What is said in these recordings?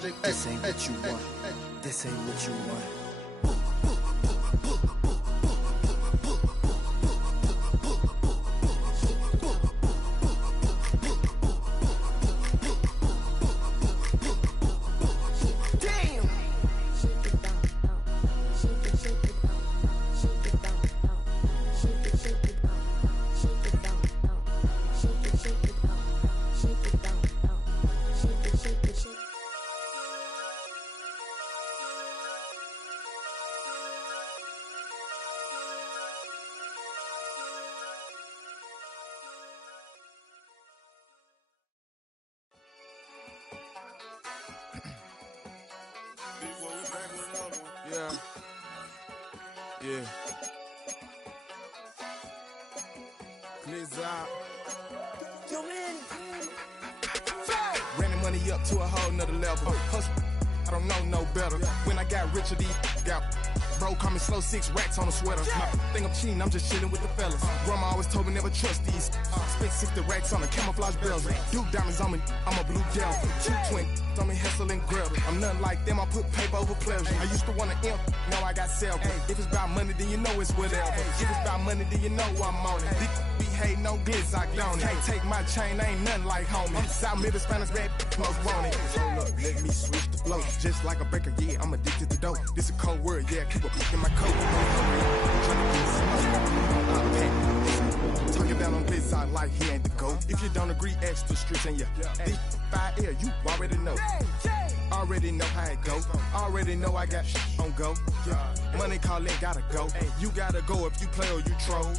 This ain't what you want. This ain't what you want. Yeah. Clears out. Yo, man. Ran the money up to a whole nother level. Hustle, I don't know no better. When I got richer, these got bro call me slow, 6 racks on a sweater. My think I'm cheating, I'm just chilling with the fellas. Grandma always told me never trust these. Spent 60 racks on a camouflage bells. Duke diamonds on me, I'm a blue gel. 220 on me, hustle and grub. I'm nothing like them, I put paper over pleasure. I used to want to imp, now I got self. If it's about money, then you know it's whatever. If it's about money, then you know I'm on it. We hate no glitz, I don't. Can't take my chain, ain't nothing like homie. South Middle Spanish bad most want it. Hold up, let me switch the flow. Just like a baker, yeah, I'm addicted to dope. This a cold word, yeah, keep a in my coat. Talking down on this side like he ain't the GOAT. If you don't agree, ask the streets and these 5 air, you already know. Already know how it go. Already know I got on go. Money calling, gotta go. You gotta go if you play or you troll.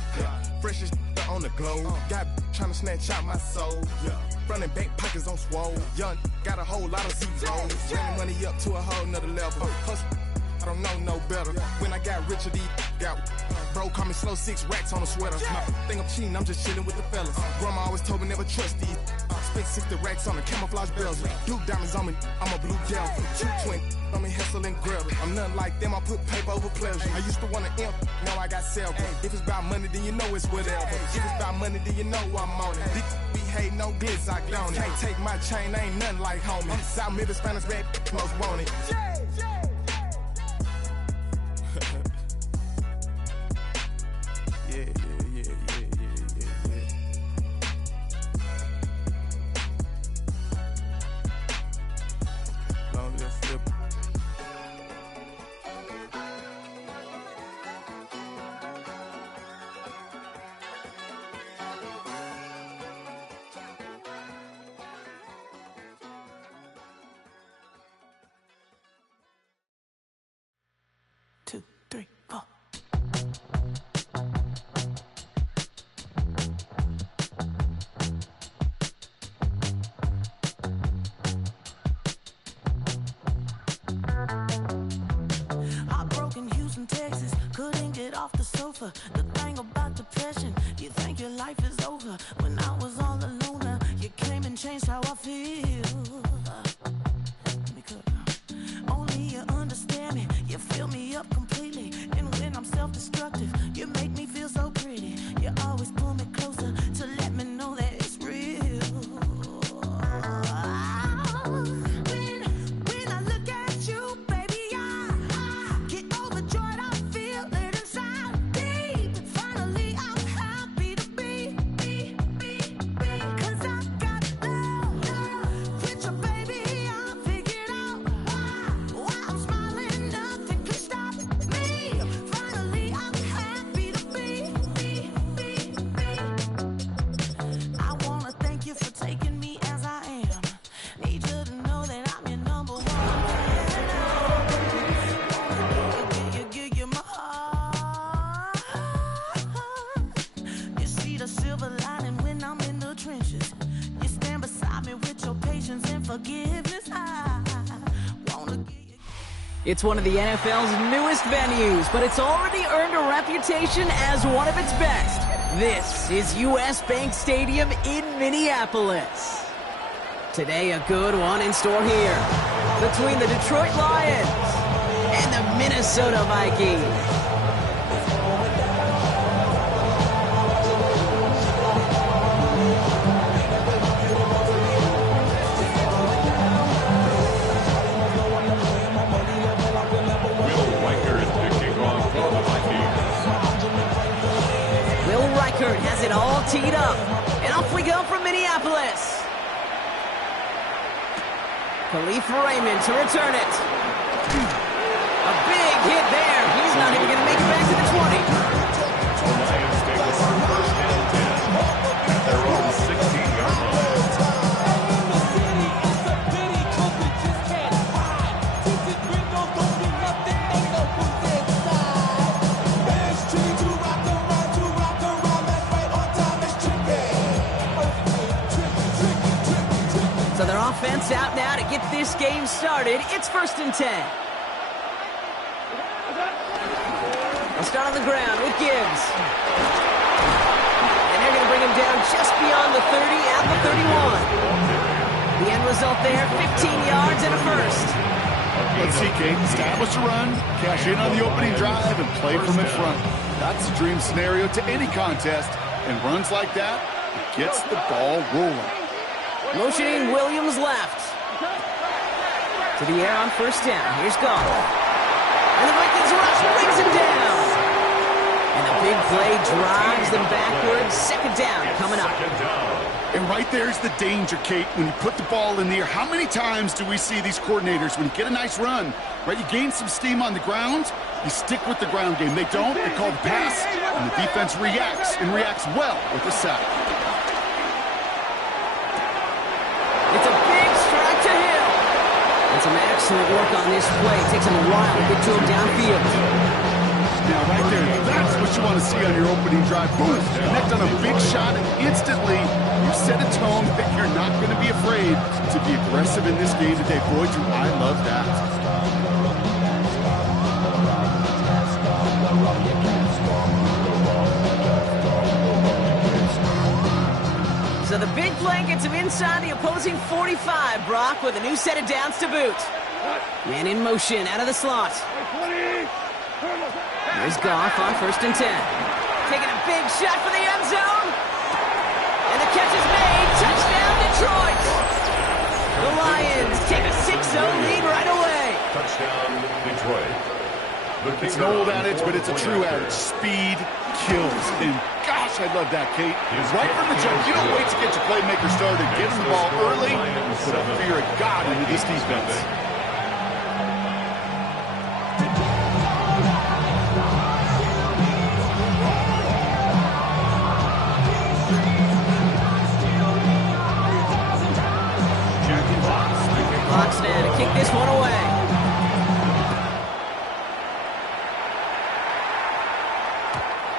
Freshest on the globe. Got trying to snatch out my soul. Running back pockets on swole. Young, got a whole lot of zeros. Running money up to a whole nother level. Hustle, I don't know no better. When I got richer, these got bro call me slow, 6 racks on a sweater. My think I'm cheating, I'm just chilling with the fellas. Grandma always told me never trust these. Spent 60 racks on the camouflage bells. Duke diamonds on me, I'm a blue gel. 220 on me, hustle and grub. I'm nothing like them, I put paper over pleasure. I used to want to imp, now I got self. If it's about money, then you know it's whatever. If it's about money, then you know I'm on it. We hate no glitz, I don't. Can't take my chain, ain't nothing like homie. South Middle Spanish bad most want it. The thing about depression, you think your life is over. When I was all alone, you came and changed how I feel. Let me cook. Only you understand me, you fill me up completely. And when I'm self-destructive, you make me feel so pretty. You always pull me closer to let me know that it's real. When I look at you, baby, I get overjoyed. I feel it inside. Finally, I'm happy to be, 'cause I got love with your baby. I figured out why I'm smiling. Nothing can stop me. Finally, I'm happy to be. I wanna thank you for taking me as I am. Need you to know that I'm your number one fan. Give you my heart. You see the silver lining when I'm in the trenches. You stand beside me with your patience and forgiveness. I wanna give you. It's one of the NFL's newest venues, but it's already earned a reputation as one of its best. This is US Bank Stadium in Minneapolis. Today, a good one in store here between the Detroit Lions and the Minnesota Vikings. teed up. And off we go from Minneapolis. Khalif Raymond to return it. A big hit there. He's not even going to make it back to the 20. The Lions take over first and 10 at their own 16-yard line. So their offense out now to get this game started. It's 1st and 10. They'll start on the ground with Gibbs. And they're going to bring him down just beyond the 30 at the 31. The end result there, 15 yards and a first. Let's see, Kate. Establish a run, cash in on the opening drive, and play from in front. That's the dream scenario to any contest. And runs like that, it gets the ball rolling. Motioning Williams left. To the air on 1st down. Here's Goff. And the Vikings rush brings him down. And the big play drives them backwards. 2nd down coming up. And right there's the danger, Kate, when you put the ball in the air. How many times do we see these coordinators, when you get a nice run, right, you gain some steam on the ground, you stick with the ground game. They don't, they call the pass, and the defense reacts, and reacts well with the sack. It's a big strike to him. And some excellent work on this play. Takes him a while to get to him downfield. Now, right there, that's what you want to see on your opening drive. Boom, connect on a big shot, and instantly you set a tone that you're not going to be afraid to be aggressive in this game today. Boy, do I love that. So the big play gets him inside the opposing 45, Brock, with a new set of downs to boot. Man in motion out of the slot. Here's Goff on 1st and 10. Taking a big shot for the end zone. And the catch is made. Touchdown, Detroit. The Lions take a 6-0 lead right away. Touchdown, Detroit. It's an old adage, but it's a true adage. Speed kills. And gosh, I love that, Kate. Right from the jump, you don't wait to get your playmaker started. Get him the ball early. Put a fear of God into this defense. Fox now to kick this one away.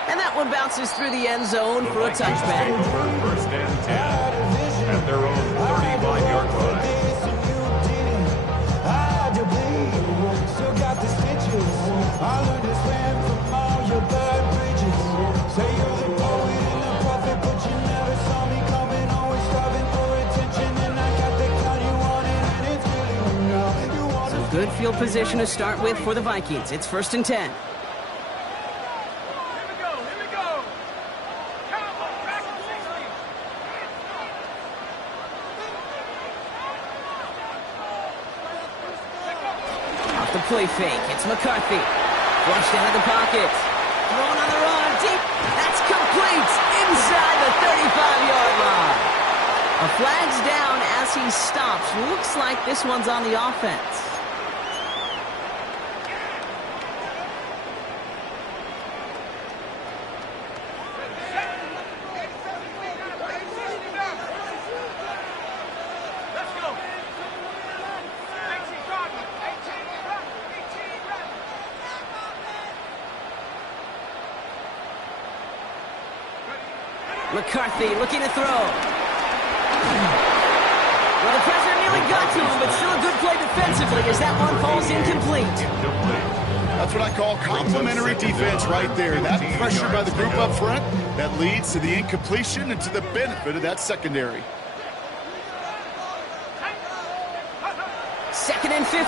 And that one bounces through the end zone for a touchback. 1st and 10 at their own 35-yard line. Good field position to start with for the Vikings. It's 1st and 10. Off the play fake. It's McCarthy. Flushed out of the pocket. Thrown on the run. Deep. That's complete. Inside the 35-yard line. A flag's down as he stops. Looks like this one's on the offense. McCarthy looking to throw. Well, the pressure nearly got to him, but still a good play defensively as that one falls incomplete. That's what I call complimentary defense right there. That pressure by the group up front, that leads to the incompletion and to the benefit of that secondary. 2nd and 15.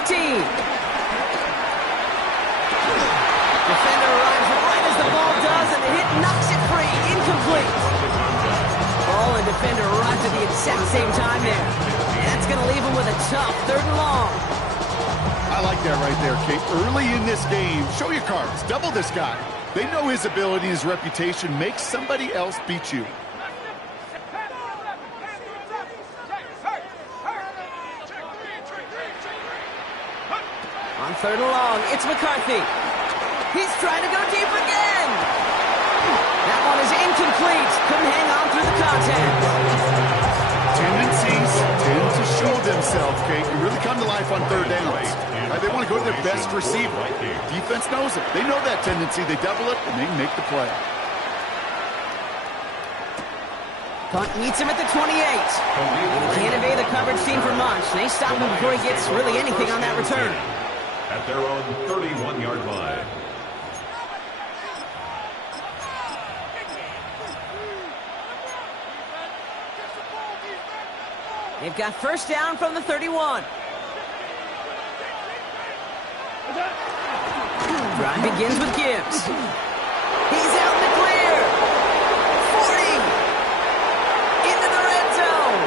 Defender arrives right as the ball does, and the hit knocks it free. Incomplete. Ball and defender arrived at the exact same time there. And that's going to leave him with a tough 3rd and long. I like that right there, Kate. Early in this game, show your cards. Double this guy. They know his ability and his reputation makes somebody else beat you. On 3rd and long, it's McCarthy. He's trying to go deep again. That one is incomplete. Couldn't hang on through the contact. Tendencies tend to show themselves, Kate, and really come to life on 3rd downs. They want to go to their best receiver. Defense knows it. They know that tendency. They double it, and they make the play. Punt meets him at the 28. He can't evade the coverage team for much. They stop him before he gets really anything on that return. At their own 31-yard line. They've got 1st down from the 31. Drive begins with Gibbs. He's out in the clear. 40. Into the red zone.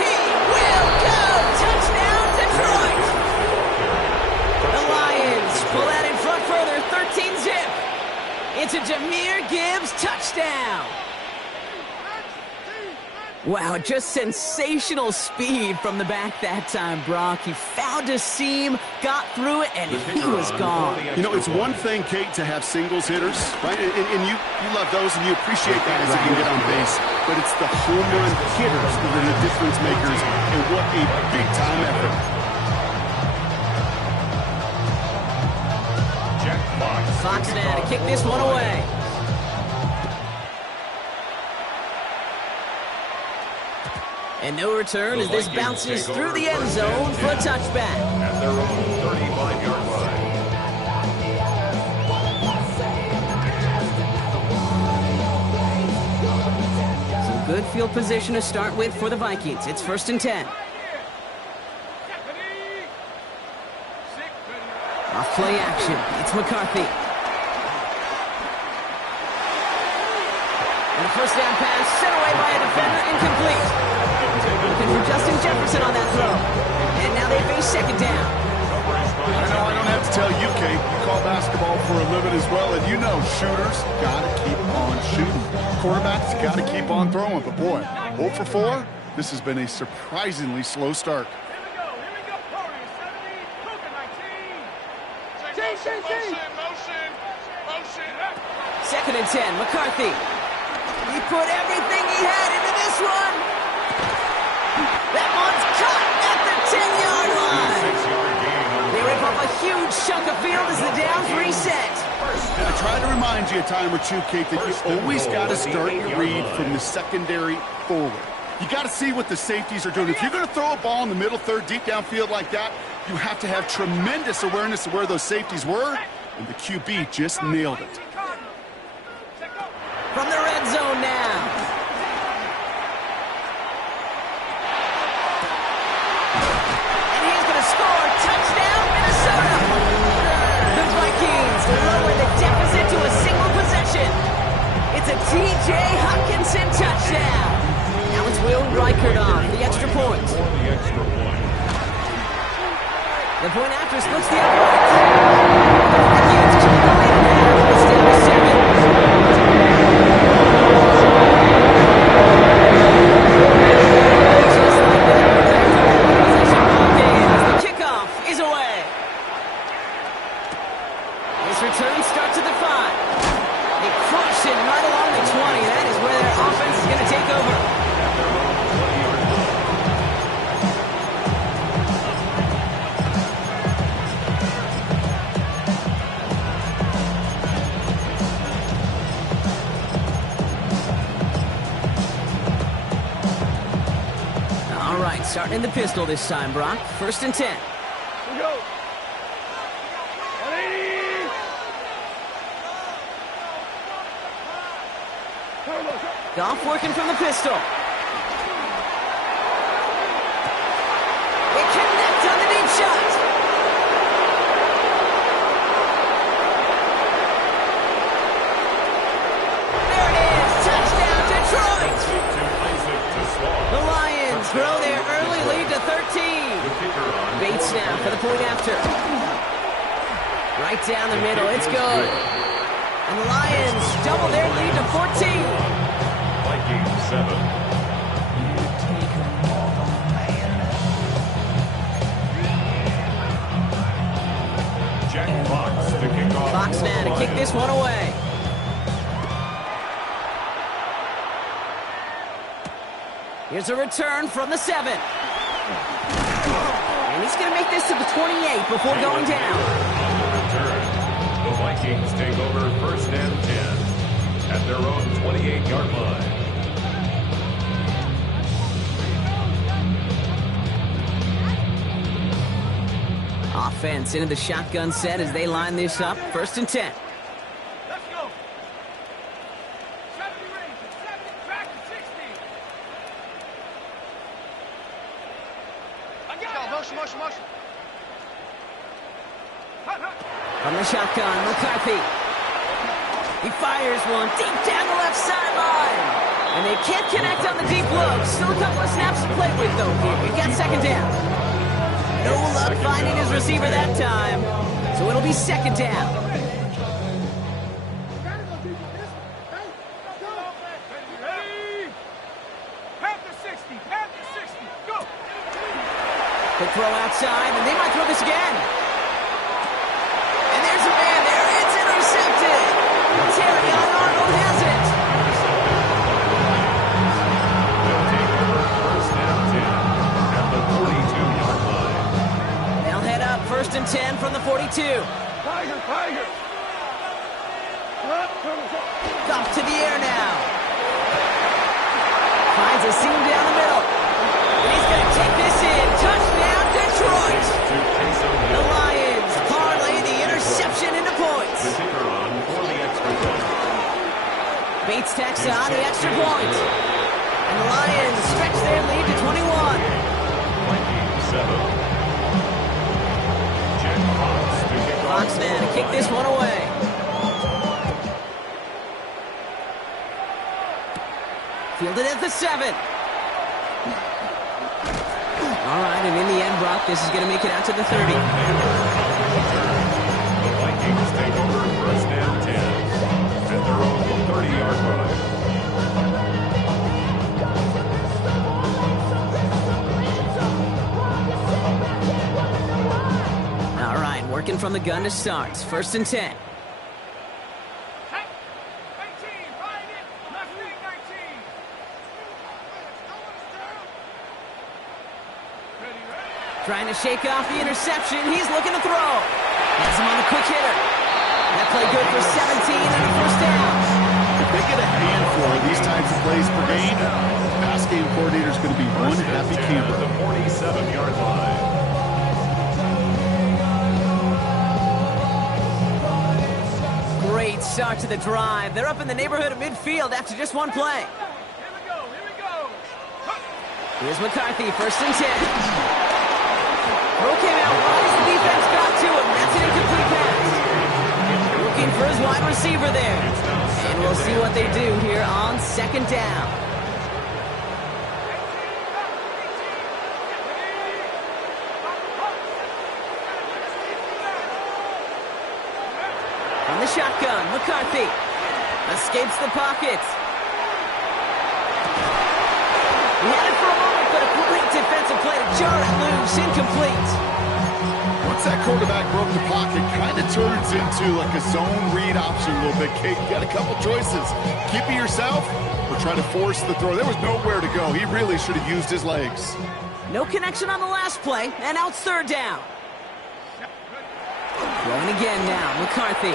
He will go. Touchdown, Detroit. The Lions pull that in front further. 13-zip. It's a Jahmyr Gibbs touchdown. Wow, just sensational speed from the back that time, Brock. He found a seam, got through it, and he was gone. You know, it's one thing, Kate, to have singles hitters, right? And you love those, and you appreciate guys that can get on base. But it's the home run hitters that are the difference makers, and what a big-time effort. Fox now to kick this one away. And no return as this bounces through the end zone for a touchback. At their own 35-yard line. Some good field position to start with for the Vikings. It's 1st and 10. Off play action. It's McCarthy. And the 1st down pass sent away by a defender, incomplete. Looking for Justin Jefferson on that throw. And now they face 2nd down. I know I don't have to tell you, Kate. You call basketball for a living as well, and you know shooters got to keep on shooting. Quarterbacks got to keep on throwing. But boy, 0 for 4, this has been a surprisingly slow start. Here we go, Corey. 70, motion. 2nd and 10, McCarthy. He put everything he had into this one. That one's caught at the 10-yard line. They rip off a huge chunk of field as the downs reset. And I try to remind you a time or two, Kate, that you always got to start your read from the secondary forward. You got to see what the safeties are doing. If you're going to throw a ball in the middle third, deep downfield like that, you have to have tremendous awareness of where those safeties were, and the QB just nailed it. From the red zone now. Score, touchdown, Minnesota! The Vikings lower the deficit to a single possession. It's a T.J. Hockenson touchdown. Now it's Will Reichert on the extra point. The point after splits the upright. The Vikings keep the lead in half. It's down to 7. Just like that, possession ball game. Is away. This return starts at the 5. They crush it right along the 20. That is where their offense is going to take over. All right, starting in the pistol this time, Brock. 1st and 10. Goff working from the pistol. They connect on the deep shot. There it is. Touchdown, Detroit. The Lions grow their early lead to 13. Bates now for the point after. Right down the middle. It's good. And the Lions double their lead to 14. Vikings 7. Fox now to kick this one away. Here's a return from the 7. And he's going to make this to the 28 before going down. On the return, the Vikings take over 1st and 10 at their own 28-yard line. Offense into the shotgun set as they line this up. 1st and 10. Let's go. 70 range. 70 back to 60. I got it. Motion. From the shotgun, McCarthy. He fires one deep down the left sideline. And they can't connect on the deep look. Still a couple of snaps to play with, though. Here, we've got 2nd down. No luck finding his receiver that time. So it'll be 2nd down. Ready? Half to 60. Go. Quick throw outside, and they might throw this again. And there's a man there. It's intercepted. Terry Arnold has it. They'll take over 1st and 10 at the 42-yard line. They'll head up 1st and 10 from the 42. Tiger. Off to the air now. Finds a seam down the middle. And he's going to take this in. Touchdown, Detroit. The Lions parlay the interception into points. The kicker on for the extra point. Bates tacks on the extra point. And the Lions stretch their lead to 21. Vikings 7. Jack Fox to kick off. Fox now to kick this one away. Fielded at the 7. All right, and in the end, Brock, this is going to make it out to the 30. The Vikings take over 1st and 10 at their own 30-yard line. All right, working from the gun to start. 1st and 10. 19. Find it. Left wing 19. Trying to shake off the interception. He's looking to throw. Has him on the quick hitter. That play good for 17 and a 1st down. If they get a handful of these types of plays per game, the pass game coordinator is going to be one happy camper. The 47-yard line. Great start to the drive. They're up in the neighborhood of midfield after just one play. Here we go. Here's McCarthy, 1st and 10. Throw came out right as the defense got to him. That's an incomplete pass. Looking for his wide receiver there. And we'll see what they do here on 2nd down. From the shotgun, McCarthy escapes the pocket. He had it for a moment, but a great defensive play to jar it loose, incomplete. Once that quarterback broke the pocket, kind of turns into like a zone read option a little bit. Kate, you got a couple choices. Keep it yourself or try to force the throw. There was nowhere to go. He really should have used his legs. No connection on the last play, and now it's 3rd down. Throwing again now, McCarthy.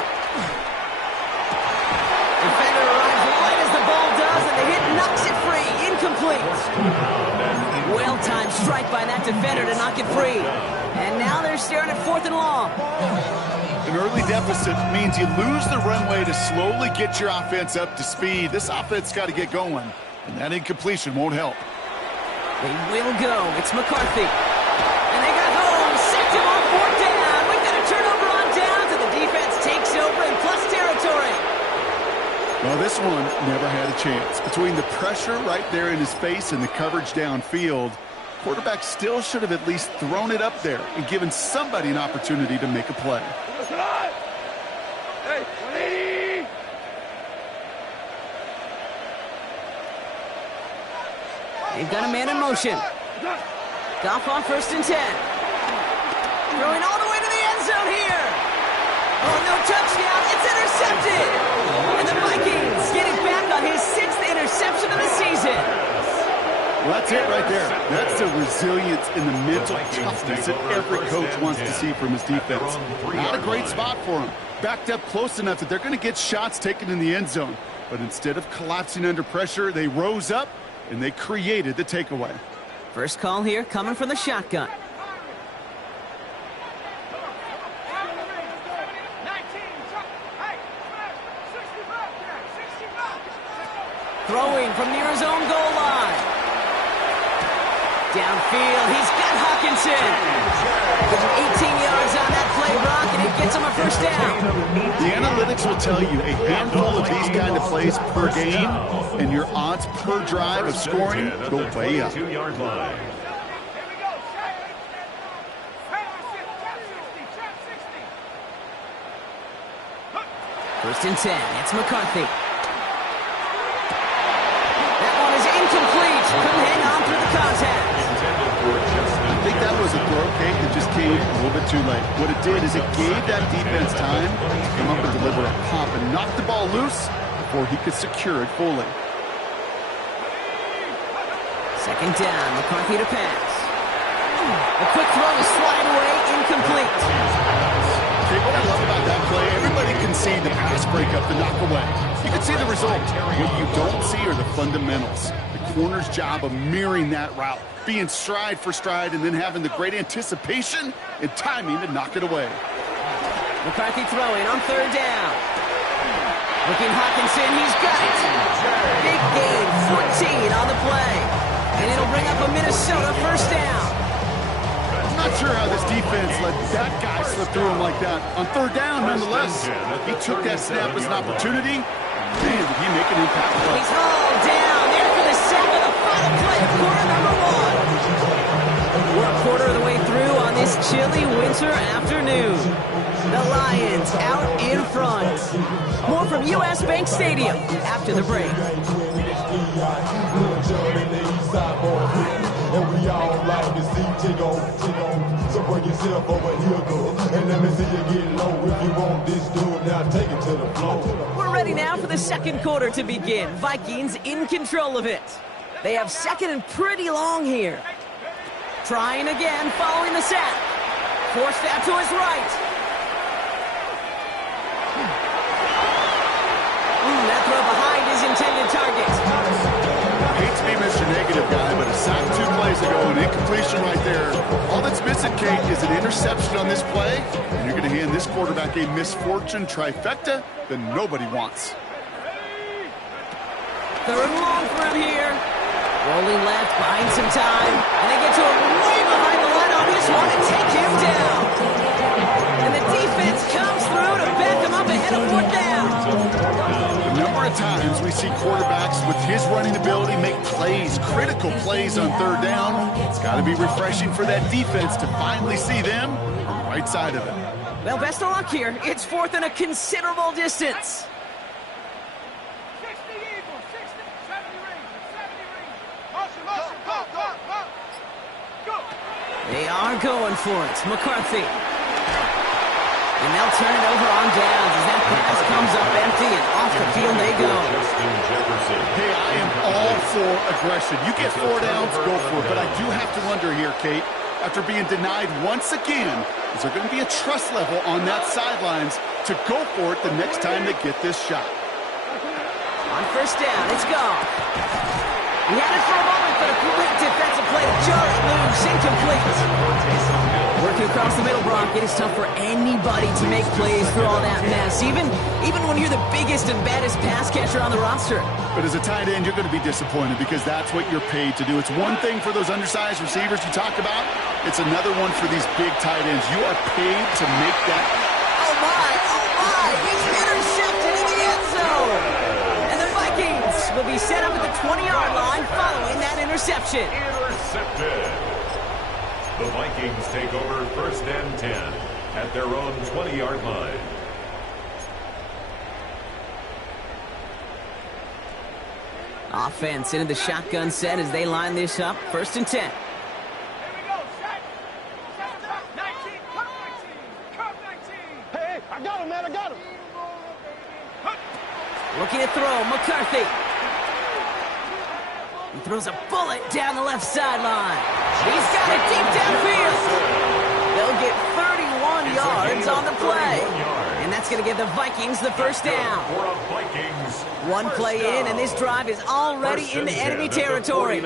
Defender arrives right as the ball does, and the hit knocks it free. Incomplete. Well-timed strike by that defender to knock it free. And now they're staring at 4th and long. An early deficit means you lose the runway to slowly get your offense up to speed. This offense got to get going, and that incompletion won't help. They will go. It's McCarthy. And they got home. Sacked him on 4th down. We've got a turnover on downs, and the defense takes over in plus territory. Well, this one never had a chance. Between the pressure right there in his face and the coverage downfield, quarterback still should have at least thrown it up there and given somebody an opportunity to make a play. Hey, 180. They've got a man in motion. Goff on 1st and 10. Throwing all the way to the end zone here. Oh, no touchdown. touchdown. It's intercepted. And the Vikings get it back on his 6th interception of the season. Well, that's it right there. That's the resilience and the mental toughness that every coach wants to see from his defense. Not a great spot for him. Backed up close enough that they're going to get shots taken in the end zone. But instead of collapsing under pressure, they rose up and they created the takeaway. First call here coming from the shotgun. 19. Hey, 65 there. 65. Throwing from near his own goal line. Downfield, he's got Hawkinson. Gives him 18 yards on that play, Brock, and it gets him a first down. The analytics will tell you a handful of these kind of plays per game, and your odds per drive of scoring go way up. 2-yard line. Here we go. Trap 60. First and 10, it's McCarthy. That one is incomplete. Couldn't hang on through the contact. I think that was a throw, Kate, that just came a little bit too late. What it did is it gave that defense time to come up and deliver a pop and knock the ball loose before he could secure it fully. Second down, McCarthy to pass. A quick throw is slide away, incomplete. Okay, what I love about that play, everybody can see the pass breakup, the knock away. You can see the result. What you don't see are the fundamentals. The corner's job of mirroring that route, being stride for stride, and then having the great anticipation and timing to knock it away. McCarthy throwing on third down. Looking Hawkinson, he's got it. Big gain, 14 on the play. And it'll bring up a Minnesota first down. I'm not sure how this defense let that guy slip through him like that. On third down, nonetheless, he took that snap as an opportunity. Man, did he make an impact play. He's hauled down there for the sack of the final play of quarter number 1. We're a quarter of the way through on this chilly winter afternoon. The Lions out in front. More from U.S. Bank Stadium after the break. And we all like to see tick on. So bring yourself over here, girl. And let me see you get low. If you want this, do it now. Take it to the floor. We're ready now for the second quarter to begin. Vikings in control of it. They have second and pretty long here. Trying again following the sack. Forced out to his right. That throw behind his intended target. Hate to be Mr. Negative guy, but a sack 2 plays ago, an incompletion right there. All that's missing, Kate, is an interception on this play, and you're going to hand this quarterback a misfortune trifecta that nobody wants. Third and long for him here. Rolling left, buying some time, and they get to him way behind the line on this one and take him down. And the defense comes through to back him up ahead of fourth down. A number of times we see quarterbacks with his running ability make plays, critical plays on third down. It's got to be refreshing for that defense to finally see them on the right side of it. Well, best of luck here. It's fourth and a considerable distance. 60 Eagles. 60. 70 Rangers. 70 Rangers. Motion. Go. They are going for it. McCarthy. And they'll turn it over on downs as that pass comes up empty and off the field they go. Hey, I am all for aggression. You get 4 downs, go for it. But I do have to wonder here, Kate, after being denied once again, is there going to be a trust level on that sidelines to go for it the next time they get this shot? On first down, it's gone. He had it for a moment, but a great defensive play to jar it loose, incomplete. Working across the middle, Brock, it is tough for anybody to make plays through all that mess, even when you're the biggest and baddest pass catcher on the roster. But as a tight end, you're going to be disappointed because that's what you're paid to do. It's one thing for those undersized receivers you talked about. It's another one for these big tight ends. You are paid to make that. Oh, my. He's intercepted in the end zone. And the Vikings will be set up at the 20-yard line following that interception. Intercepted. The Vikings take over first and 10 at their own 20-yard line. Offense into the shotgun set as they line this up. First and 10. Here we go. Set. 19. Cut 19. Hey, I got him, man. I got him. Looking to throw, McCarthy. He throws a bullet down the left sideline. He's got it deep downfield. They'll get 31 yards on the play. And that's going to give the Vikings the first down. One play in, and this drive is already into enemy territory.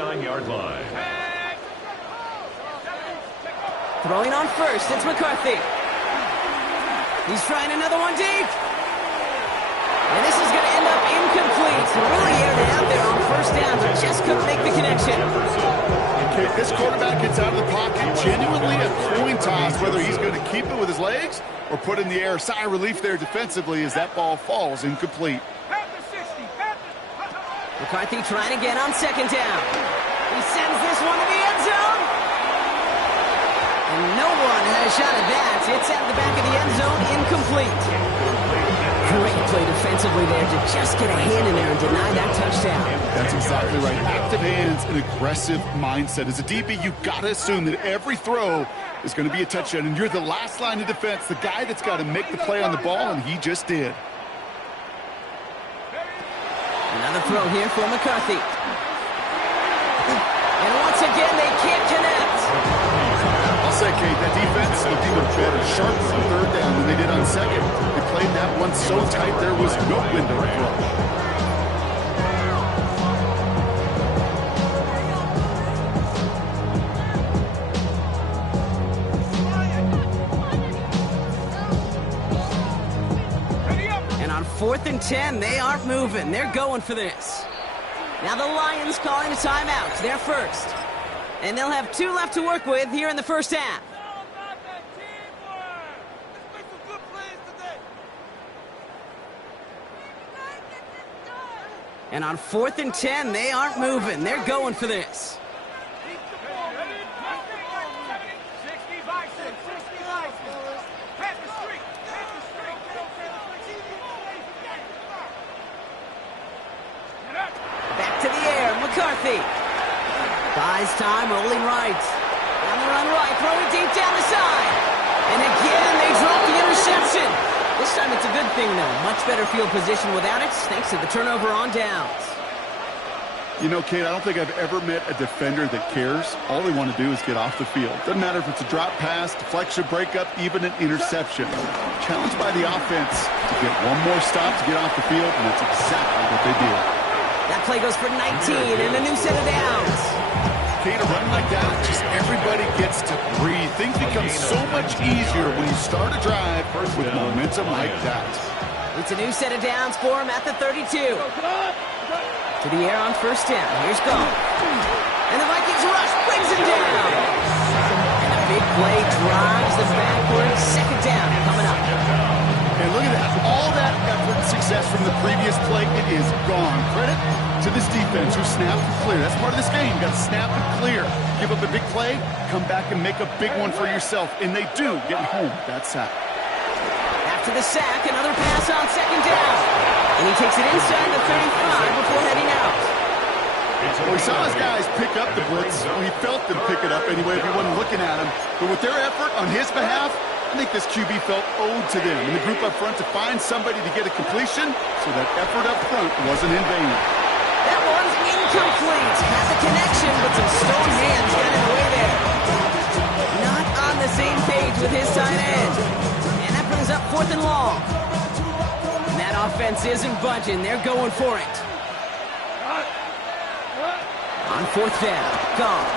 Throwing on first, it's McCarthy. He's trying another one deep. And this is going to end up incomplete. Really aired it out there on first down, but just couldn't make the connection. Okay, this quarterback gets out of the pocket, genuinely a coin toss, whether he's going to keep it with his legs or put in the air. Sigh of relief there defensively as that ball falls incomplete. McCarthy trying again on second down. He sends this one to the end zone. And no one had a shot at that. It's at the back of the end zone, incomplete. Great play defensively there to just get a hand in there and deny that touchdown. That's exactly right. Active hands and aggressive mindset. As a DB, you've got to assume that every throw is going to be a touchdown, and you're the last line of defense, the guy that's got to make the play on the ball, and he just did. Another throw here for McCarthy. And once again, they can't connect. I'll say, Kate, that defense looked even better, sharper on third down than they did on second. They played that one so tight there was no window to throw. And on 4th and 10, they aren't moving. They're going for this. Now the Lions calling a timeout. They're first. And they'll have 2 left to work with here in the first half. And on 4th and 10, they aren't moving. They're going for this. Back to the air, McCarthy. Buys time, rolling right. On the run right, throw it deep down the side. And again, they drop the interception. This time it's a good thing, though. Much better field position without it, thanks to the turnover on downs. You know, Kate, I don't think I've ever met a defender that cares. All they want to do is get off the field. Doesn't matter if it's a drop pass, deflection, breakup, even an interception. Challenged by the offense to get one more stop to get off the field, and that's exactly what they did. That play goes for 19 and a new set of downs. Kate, a run like that, just everybody gets to breathe. Things become so much easier when you start a drive with momentum like that. It's a new set of downs for him at the 32. To the air on first down. Here's Gone. And the Vikings rush brings him down. And a big play drives them backwards. Second down coming up. And look at that. All that effort and success from the previous play, it is gone. Credit to this defense who snapped and clear. That's part of this game. You got to snap and clear. Give up a big play, come back and make a big one for yourself. And they do, getting home that sack. After the sack, another pass on second down. And he takes it inside the 35 before heading out. Well, he saw his guys pick up the blitz. Well, he felt them pick it up anyway if he wasn't looking at him. But with their effort on his behalf, I think this QB felt owed to them and the group up front to find somebody to get a completion, so that effort up front wasn't in vain. That one's incomplete. Had the connection, but some stone hands got in the way there. Not on the same page with his tight end. And that brings up 4th and long. And that offense isn't budging. They're going for it. On 4th down, Gone.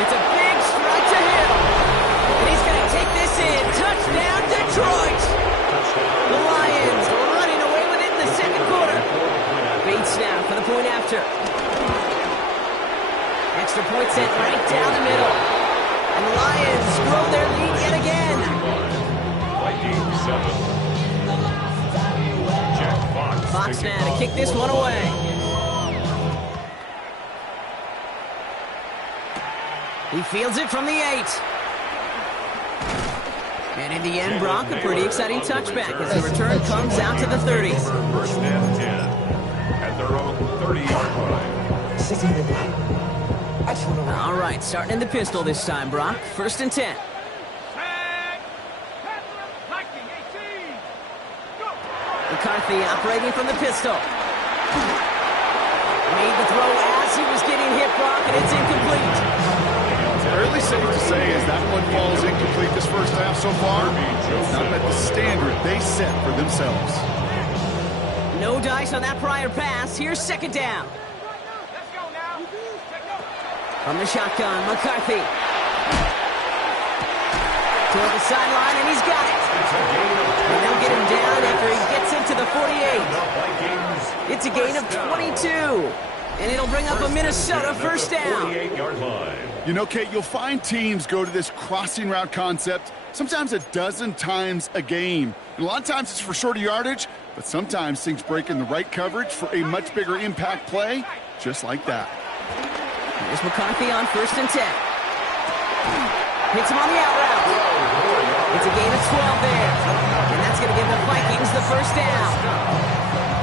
It's a big strike to him. And he's going to take this in. Touchdown, Detroit. The Lions running away with it in the second quarter. Bates now for the point after. Extra point set right down the middle. And the Lions grow their lead yet again. Vikings 7. Jack Fox now to kick this one away. He fields it from the 8. And in the end, Brock, a pretty exciting touchback as the return comes out to the 30. First and 10 at their own 30-yard line. All right, starting in the pistol this time, Brock. 1st and 10. McCarthy operating from the pistol. Made the throw as he was getting hit, Brock, and it's incomplete. Fairly safe to say as that one falls incomplete this first half so far. It's not met the standard they set for themselves. No dice on that prior pass. Here's second down. Let's go now. From the shotgun, McCarthy. Toward the sideline, and he's got it. And they'll get him down after he gets into the 48. It's a gain of 22. And it'll bring up a Minnesota first down. 48-yard line. You know, Kate, you'll find teams go to this crossing route concept sometimes a dozen times a game. And a lot of times it's for shorter yardage, but sometimes things break in the right coverage for a much bigger impact play, just like that. Here's McCarthy on 1st and 10. Hits him on the out route. It's a gain of 12 there. And that's going to give the Vikings the first down.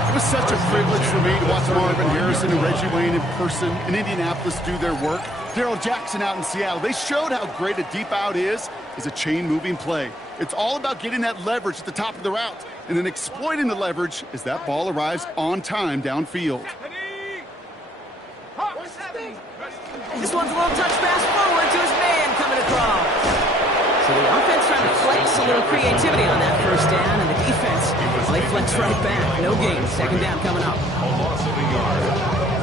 It was such a privilege for me to watch Marvin Harrison and Reggie Wayne in person in Indianapolis do their work. Darrell Jackson out in Seattle. They showed how great a deep out is as a chain-moving play. It's all about getting that leverage at the top of the route and then exploiting the leverage as that ball arrives on time downfield. This one's a little touch pass forward to his man coming across. So the offense trying to flex a little creativity on that first down, and the defense, well, they flex right back. No gain. Second down coming up. A loss of a yard.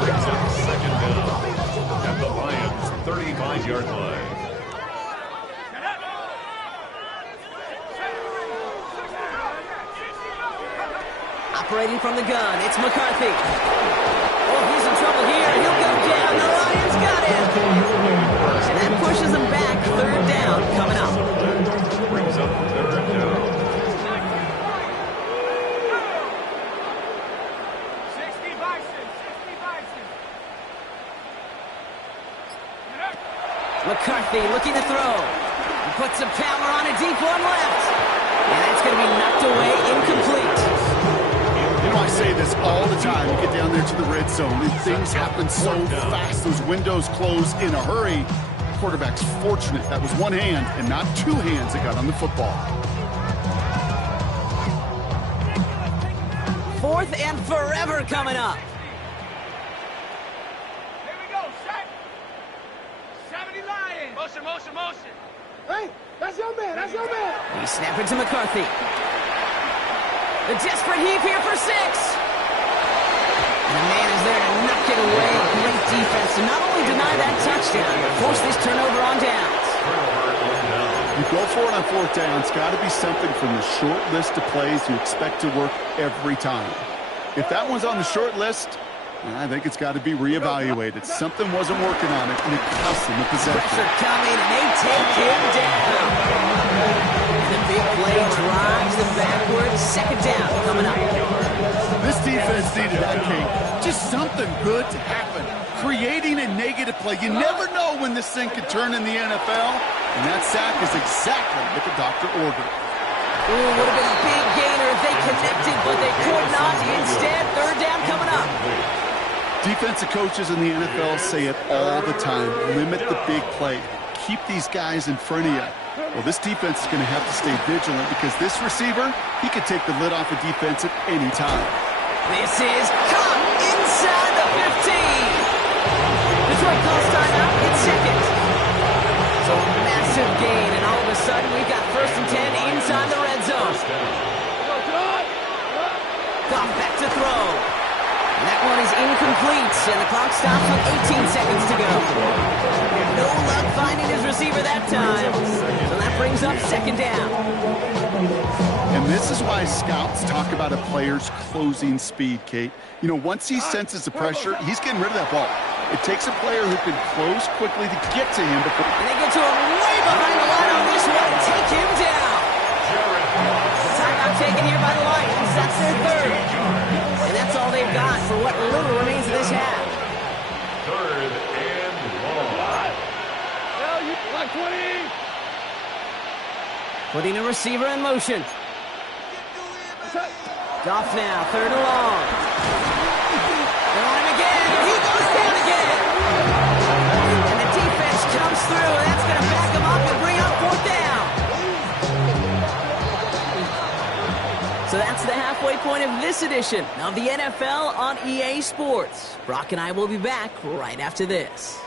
Brings up second down at the Lions' 35-yard line. Operating from the gun, it's McCarthy. Oh, he's in trouble here. He'll go down. The Lions got him. And that pushes them back. Third down coming up. Brings up third down. 60 Bison. McCarthy looking to throw. He puts some power on a deep one left. And that's going to be knocked away, incomplete. You know, I say this all the time. You get down there to the red zone, and things happen so fast. Those windows close in a hurry. The quarterback's fortunate. That was one hand and not two hands that got on the football. 4th and forever coming up. Here we go. Set. 70 Lions. Motion. Hey, that's your man. He's snapping to McCarthy. The desperate heave here for 6. And the man is there to knock it away. Great defense to not only deny that touchdown, but force this turnover on downs. You go for it on 4th down. It's got to be something from the short list of plays you expect to work every time. If that one's on the short list, I think it's got to be reevaluated. Something wasn't working on it, and it cost them the possession. Pressure coming, and they take him down. And the big play drives them backwards. Second down coming up. This defense needed that, Kate. Just something good to happen. Creating a negative play. You never know when this thing could turn in the NFL, and that sack is exactly what the doctor ordered. Ooh, would have been a big gainer if they connected, but they could not. Instead, third down coming up. Defensive coaches in the NFL say it all the time. Limit the big play. Keep these guys in front of you. Well, this defense is going to have to stay vigilant because this receiver, he could take the lid off a defense at any time. This is caught inside the 15. Detroit calls timeout in second. So a massive gain, and all of a sudden we've got 1st and 10 inside the red zone. Goff back to throw. And that one is incomplete, and the clock stops with 18 seconds to go. No luck finding his receiver that time. So that brings up second down. And this is why scouts talk about a player's closing speed, Kate. You know, once he senses the pressure, he's getting rid of that ball. It takes a player who can close quickly to get to him. And they get to him way behind the line on this one and take him down. The timeout taken here by the Lions. That's their third. And that's all they've got for what little remains of this half. 3rd and long. Hell, you like 20. Putting a receiver in motion. Goff now, 3rd and long. They're on him again. He goes down again. And the defense comes through, and that's going to back him up and bring up 4th down. So that's the halfway halfway point of this edition of the NFL on EA Sports. Brock and I will be back right after this.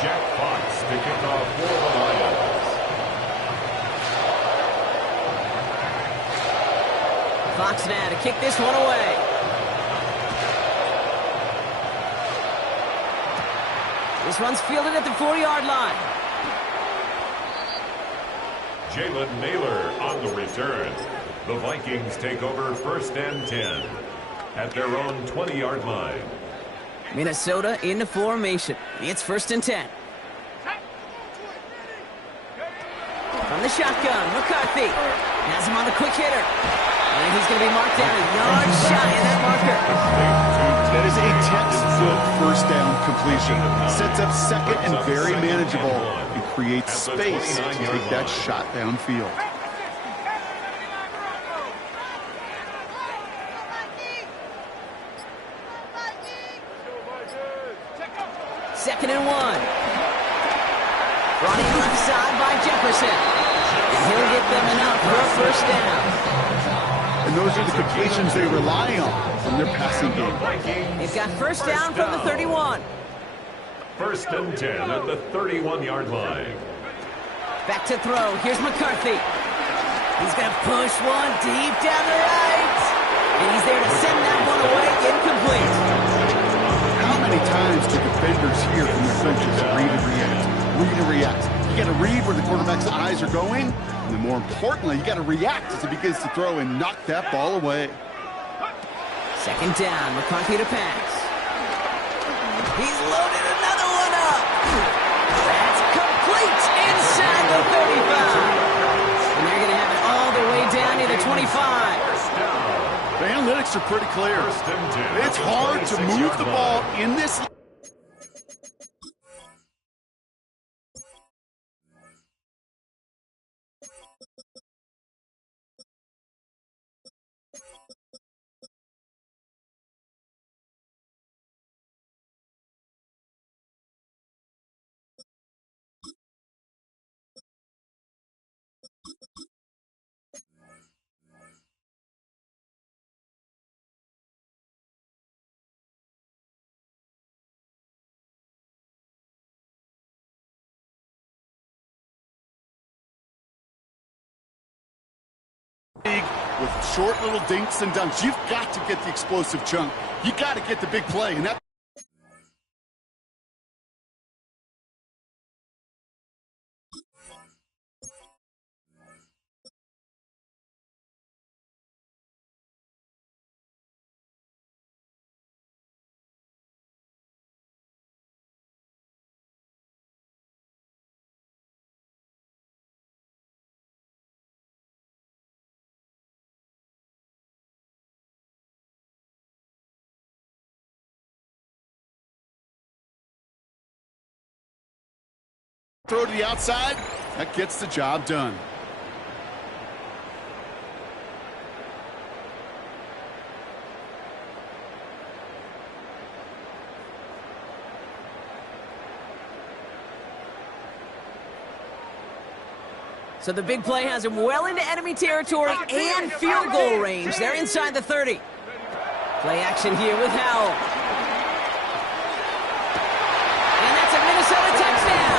Jack Fox to kick off for the Lions. Fox now to kick this one away. This one's fielded at the 40-yard line. Jalen Naylor on the return. The Vikings take over 1st and 10 at their own 20-yard line. Minnesota in the formation. It's 1st and 10. From the shotgun, McCarthy has him on the quick hitter. And he's going to be marked down a yard shy of that marker. That is a textbook first down completion. Sets up second and very manageable and creates space to take that shot downfield. Second and 1. Brought in left side by Jefferson. And he'll get them enough for a first down. And those are the completions they rely on from their passing game. They've got first down from the 31. 1st and 10 at the 31-yard line. Back to throw. Here's McCarthy. He's going to push one deep down the right. And he's there to send that one away incomplete. How many times do defenders hear from their coaches read and react, read and react? You got to read where the quarterback's eyes are going, and then more importantly, you got to react as he begins to throw and knock that ball away. Second down, McCarthy to pass. He's loaded another one up. That's complete inside the 35. And they're going to have it all the way down near the 25. The analytics are pretty clear. It's hard to move the ball in this. With short little dinks and dunks, you've got to get the explosive chunk. You got to get the big play, and that. Throw to the outside, that gets the job done. So the big play has him well into enemy territory and field goal range. They're inside the 30. Play action here with Howell. And that's a Minnesota touchdown.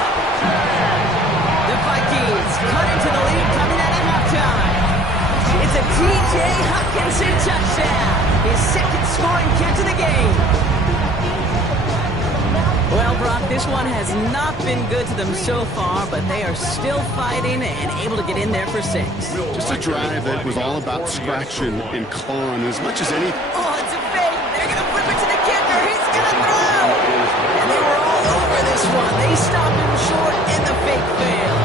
The Vikings cut into the lead coming out of halftime. It's a T.J. Hockenson touchdown. His second scoring catch of the game. Well, Brock, this one has not been good to them so far, but they are still fighting and able to get in there for 6. Just a drive that was all about scratching and clawing as much as anything. Oh, it's a fake. They're going to flip it to the kicker. He's going to throw. And they were all over this one. They stopped him short, and the fake failed.